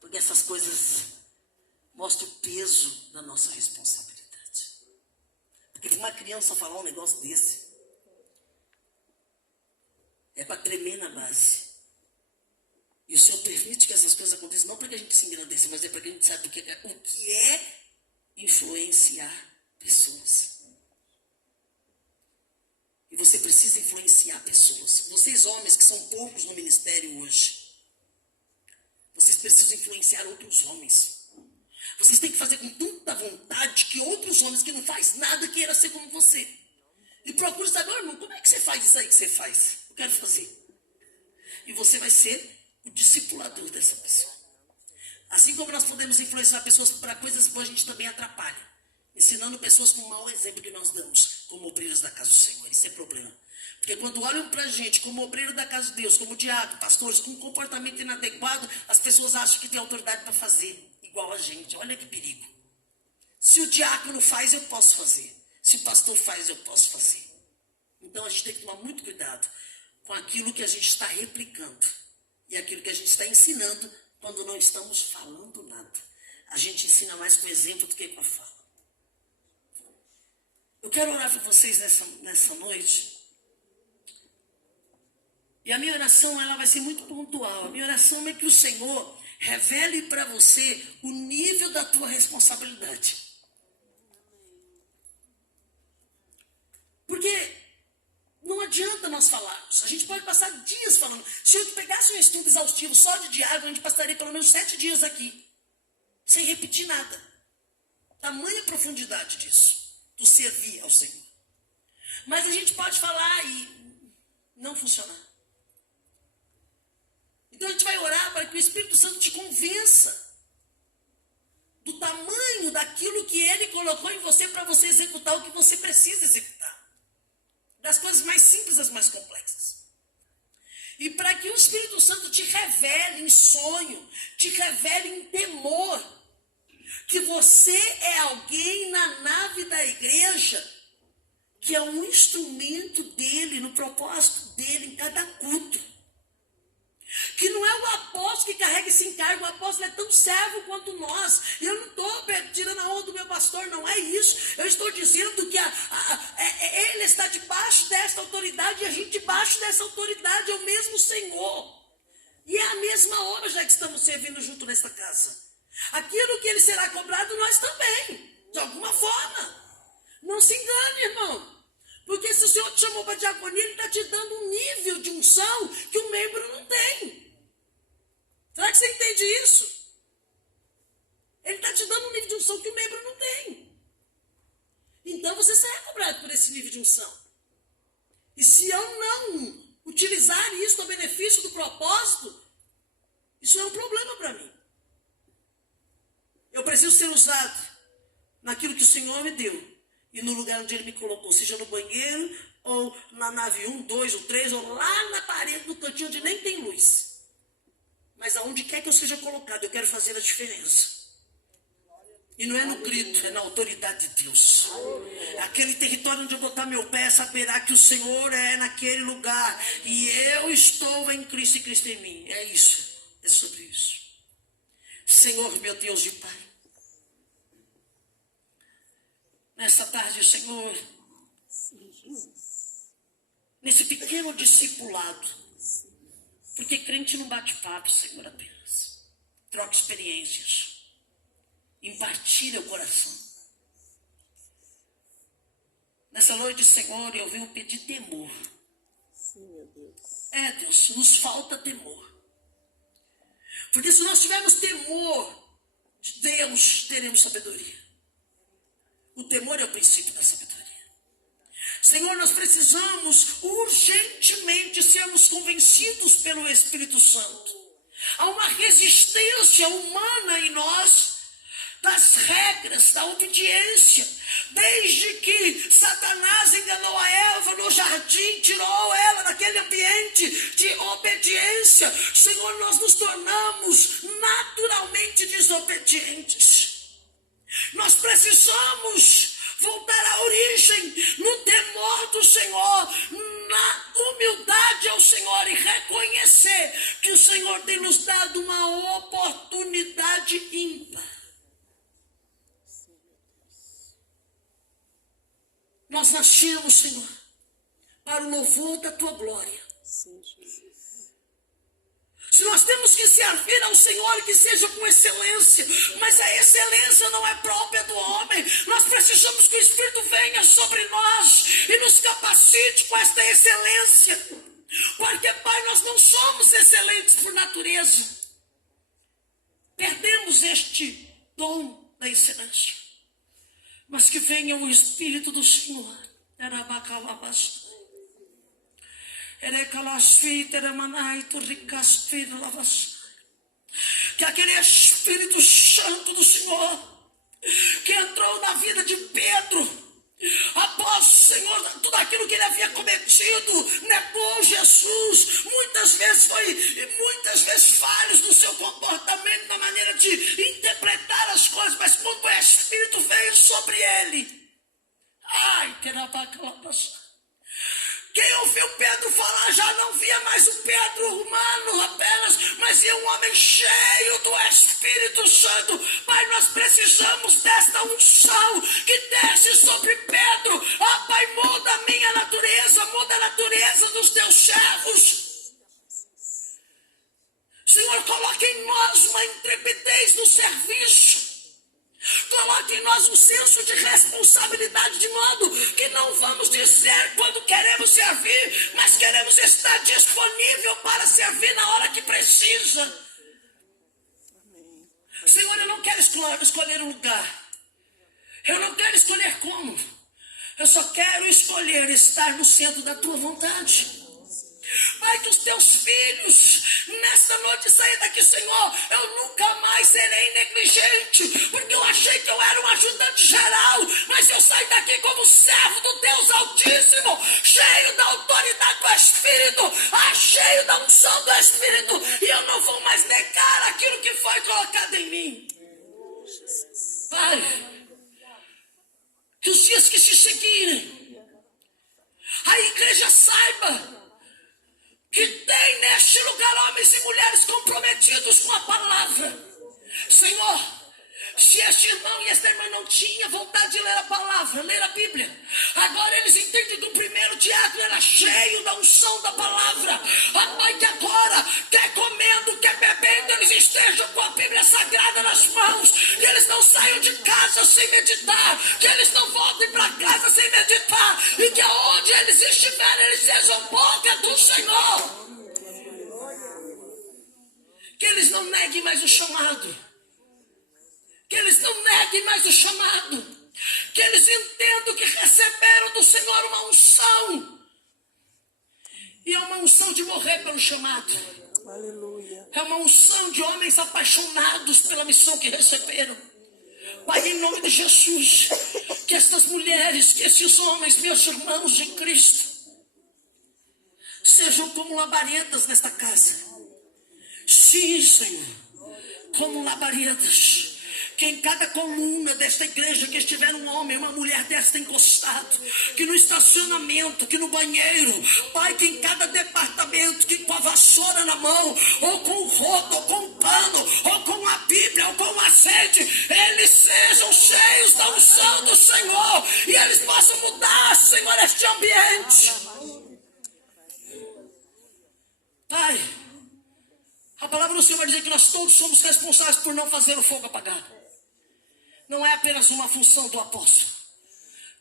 porque essas coisas mostram o peso da nossa responsabilidade. Porque uma criança falar um negócio desse é para tremer na base. E o Senhor permite que essas coisas aconteçam, não para que a gente se engrandeça, mas é para que a gente saiba o que é influenciar pessoas. E você precisa influenciar pessoas. Vocês homens que são poucos no ministério hoje, vocês precisam influenciar outros homens. Vocês têm que fazer com tanta vontade que outros homens que não fazem nada queiram ser como você. E procure saber: irmão, como é que você faz isso aí que você faz? Eu quero fazer. E você vai ser o discipulador dessa pessoa. Assim como nós podemos influenciar pessoas para coisas boas, a gente também atrapalha, ensinando pessoas com o mau exemplo que nós damos como obreiros da casa do Senhor. Isso é problema. Porque quando olham para a gente como obreiro da casa de Deus, como diácono, pastores, com um comportamento inadequado, as pessoas acham que tem autoridade para fazer igual a gente. Olha que perigo. Se o diácono faz, eu posso fazer. Se o pastor faz, eu posso fazer. Então a gente tem que tomar muito cuidado com aquilo que a gente está replicando e aquilo que a gente está ensinando quando não estamos falando nada. A gente ensina mais com exemplo do que com a fala. Eu quero orar por vocês nessa noite. E a minha oração, ela vai ser muito pontual. A minha oração é que o Senhor revele para você o nível da tua responsabilidade. Porque não adianta nós falarmos. A gente pode passar dias falando. Se eu pegasse um estudo exaustivo só de diário, a gente passaria pelo menos 7 dias aqui, sem repetir nada. Tamanha profundidade disso, do servir ao Senhor. Mas a gente pode falar e não funcionar. Então a gente vai orar para que o Espírito Santo te convença do tamanho daquilo que Ele colocou em você para você executar o que você precisa executar. Das coisas mais simples às mais complexas. E para que o Espírito Santo te revele em sonho, te revele em temor, que você é alguém na nave da igreja, que é um instrumento dele, no propósito dele, em cada culto. Que não é o apóstolo que carrega esse encargo, o apóstolo é tão servo quanto nós. E eu não estou tirando a onda do meu pastor, não é isso. Eu estou dizendo que ele está debaixo dessa autoridade e a gente debaixo dessa autoridade é o mesmo Senhor. E é a mesma obra já que estamos servindo junto nesta casa. Aquilo que ele será cobrado, nós também, de alguma forma. Não se engane, irmão. Porque se o Senhor te chamou para diaconia, Ele está te dando um nível de unção que o membro não tem. Será que você entende isso? Ele está te dando um nível de unção que o membro não tem. Então você será cobrado por esse nível de unção. E se eu não utilizar isso a benefício do propósito, isso é um problema para mim. Eu preciso ser usado naquilo que o Senhor me deu. E no lugar onde Ele me colocou, seja no banheiro, ou na nave 1, 2 ou 3, ou lá na parede, no cantinho onde nem tem luz. Mas aonde quer que eu seja colocado, eu quero fazer a diferença. E não é no grito, é na autoridade de Deus. Aquele território onde eu botar meu pé, saberá que o Senhor é naquele lugar. E eu estou em Cristo e Cristo em mim. É isso, é sobre isso. Senhor, meu Deus e Pai. Nessa tarde, Senhor, nesse pequeno discipulado, porque crente não bate papo, Senhor, apenas. Troca experiências, impartilha o coração. Nessa noite, Senhor, eu venho pedir temor. Sim, meu Deus. É, Deus, nos falta temor. Porque se nós tivermos temor de Deus, teremos sabedoria. O temor é o princípio da sabedoria. Senhor, nós precisamos urgentemente sermos convencidos pelo Espírito Santo. Há uma resistência humana em nós das regras, da obediência. Desde que Satanás enganou a Eva no jardim, tirou ela daquele ambiente de obediência, Senhor, nós nos tornamos naturalmente desobedientes. Nós precisamos voltar à origem, no temor do Senhor, na humildade ao Senhor e reconhecer que o Senhor tem nos dado uma oportunidade ímpar. Nós nascemos, Senhor, para o louvor da Tua glória. Sim, Jesus. Se nós temos que servir ao Senhor, que seja com excelência, mas a excelência não é própria do homem. Nós precisamos que o Espírito venha sobre nós e nos capacite com esta excelência. Porque, Pai, nós não somos excelentes por natureza. Perdemos este dom da excelência. Mas que venha o Espírito do Senhor. Que aquele Espírito Santo do Senhor que entrou na vida de Pedro, após o Senhor, tudo aquilo que ele havia cometido, negou Jesus, muitas vezes falhos no seu comportamento, na maneira de interpretar as coisas, mas quando o Espírito veio sobre ele, quem ouviu Pedro falar já não via mais o Pedro humano apenas, mas via um homem cheio do Espírito Santo. Pai, nós precisamos desta unção que desce sobre Pedro. Pai, muda a minha natureza, muda a natureza dos teus servos. Senhor, coloque em nós uma intrepidez no serviço. Coloque em nós um senso de responsabilidade, de modo que não vamos dizer quando queremos servir, mas queremos estar disponível para servir na hora que precisa. Amém. Senhor, eu não quero escolher um lugar. Eu não quero escolher como. Eu só quero escolher estar no centro da tua vontade. Pai, que os teus filhos, nesta noite, saiam daqui, Senhor. Eu nunca mais serei negligente, porque eu achei que eu era um ajudante geral, mas eu saio daqui como servo do Deus Altíssimo, cheio da autoridade do Espírito, cheio da unção do Espírito, e eu não vou mais negar aquilo que foi colocado em mim. Pai, que os dias que se seguirem, a igreja saiba que tem neste lugar homens e mulheres comprometidos com a palavra. Senhor, se este irmão e esta irmã não tinham vontade de ler a palavra, ler a Bíblia, agora eles entendem que o primeiro diácono era cheio da unção da palavra. Pai, que agora, quer comendo, quer bebendo, eles estejam com a Bíblia Sagrada nas mãos, que eles não saiam de casa sem meditar, que eles não voltem para casa sem meditar, e que aonde eles estiverem, eles sejam boca do Senhor. Que eles não neguem mais o chamado. Que eles não neguem mais o chamado. Que eles entendam que receberam do Senhor uma unção. E é uma unção de morrer pelo chamado. Aleluia. É uma unção de homens apaixonados pela missão que receberam. Pai, em nome de Jesus, que estas mulheres, que esses homens, meus irmãos de Cristo, sejam como labaredas nesta casa. Sim, Senhor, como labaredas. Que em cada coluna desta igreja que estiver um homem, uma mulher desta encostado, que no estacionamento, que no banheiro, Pai, que em cada departamento, que com a vassoura na mão, ou com o rodo, ou com o pano, ou com a Bíblia, ou com o azeite, eles sejam cheios da unção do Senhor, e eles possam mudar, Senhor, este ambiente. Pai, a palavra do Senhor vai dizer que nós todos somos responsáveis por não fazer o fogo apagar. Não é apenas uma função do apóstolo.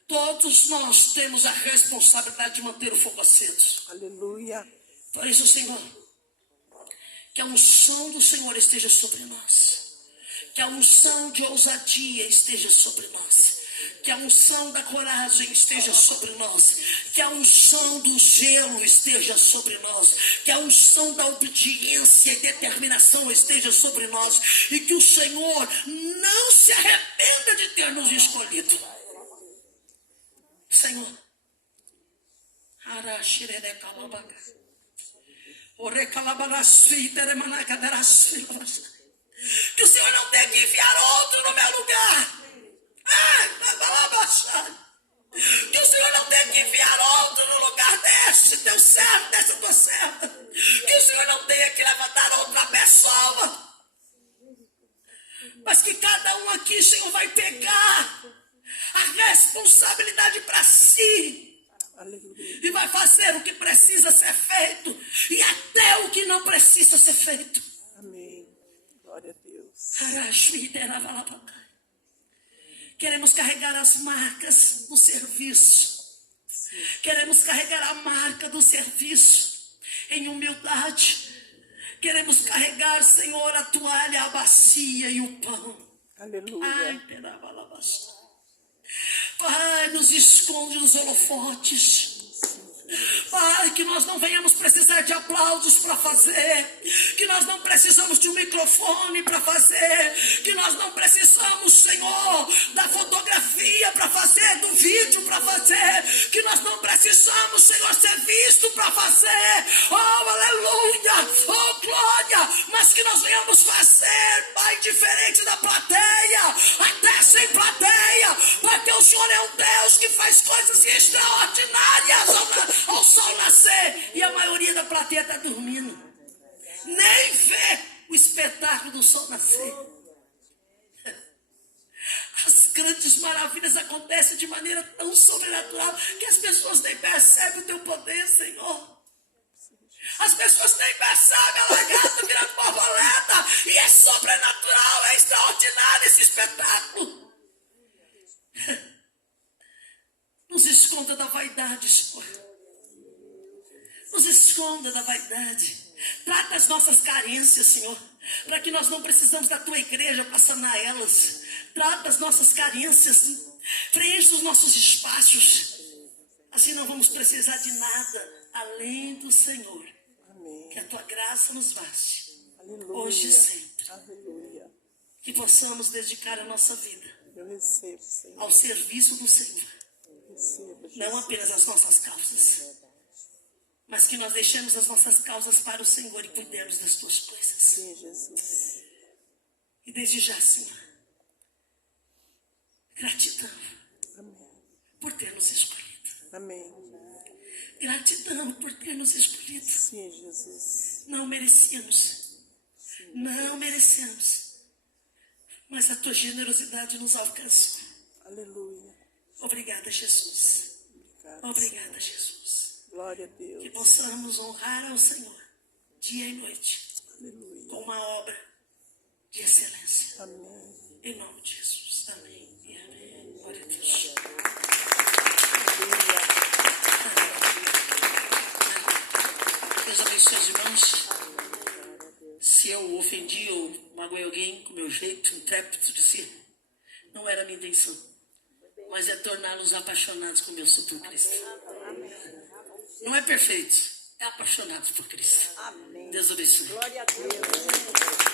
Todos nós temos a responsabilidade de manter o fogo aceso. Aleluia. Por isso, Senhor, que a unção do Senhor esteja sobre nós. Que a unção de ousadia esteja sobre nós. Que a unção da coragem esteja sobre nós. Que a unção do zelo esteja sobre nós. Que a unção da obediência e determinação esteja sobre nós. E que o Senhor não se arrependa de ter nos escolhido. Senhor. Que o Senhor não tenha que enviar outro no meu lugar. teu servo, dessa tua serva. Que o Senhor não tenha que levantar outra pessoa. Mas que cada um aqui, Senhor, vai pegar a responsabilidade para si. Aleluia. E vai fazer o que precisa ser feito. E até o que não precisa ser feito. Amém. Glória a Deus. Queremos carregar as marcas do serviço. Queremos carregar a marca do serviço em humildade. Queremos carregar, Senhor, a toalha, a bacia e o pão. Aleluia. Ai, Pai, nos esconde nos holofotes. Pai, que nós não venhamos precisar de aplausos para fazer, que nós não precisamos de um microfone para fazer, que nós não precisamos, Senhor, da fotografia para fazer, do vídeo para fazer, que nós não precisamos, Senhor, ser visto para fazer, oh aleluia, oh glória, mas que nós venhamos fazer, Pai, diferente da plateia, até sem plateia, porque o Senhor é um Deus que faz coisas extraordinárias ao sol nascer, e a maioria da plateia está dormindo, nem vê o espetáculo do sol nascer. As grandes maravilhas acontecem de maneira tão sobrenatural que as pessoas nem percebem o teu poder, Senhor. As pessoas nem percebem a lagarta virando borboleta, e é sobrenatural, é extraordinário esse espetáculo. Nos esconda da vaidade, Senhor. Nos esconda da vaidade. Trata as nossas carências, Senhor, para que nós não precisamos da tua igreja para sanar elas. Trata as nossas carências, preenche os nossos espaços. Assim não vamos precisar de nada além do Senhor. Amém. Que a tua graça nos baste, Aleluia. hoje e sempre. Aleluia. Que possamos dedicar a nossa vida Eu recebo, Senhor. ao serviço do Senhor. Recebo, Jesus. Não apenas as nossas causas, mas que nós deixemos as nossas causas para o Senhor e cuidemos das tuas coisas. Sim, Jesus. E desde já, Senhor, gratidão Amém. por ter nos escolhido. Amém. Gratidão por ter nos escolhido. Sim, Jesus. Não merecíamos. Não merecemos. Mas a tua generosidade nos alcançou. Aleluia. Obrigada, Jesus. Obrigada, Obrigada, Senhor. Jesus. Glória a Que Deus. possamos honrar ao Senhor dia e noite Aleluia. com uma obra de excelência. Amém. Em nome de Jesus. Amém e amém. Glória a Deus. Aleluia. Deus abençoe os irmãos. Se eu ofendi ou magoei alguém com meu jeito intrépido de ser, não era a minha intenção. Mas é torná-los apaixonados como eu sou por Cristo. Não é perfeito, é apaixonados por Cristo. Amém. Deus abençoe. Glória a Deus.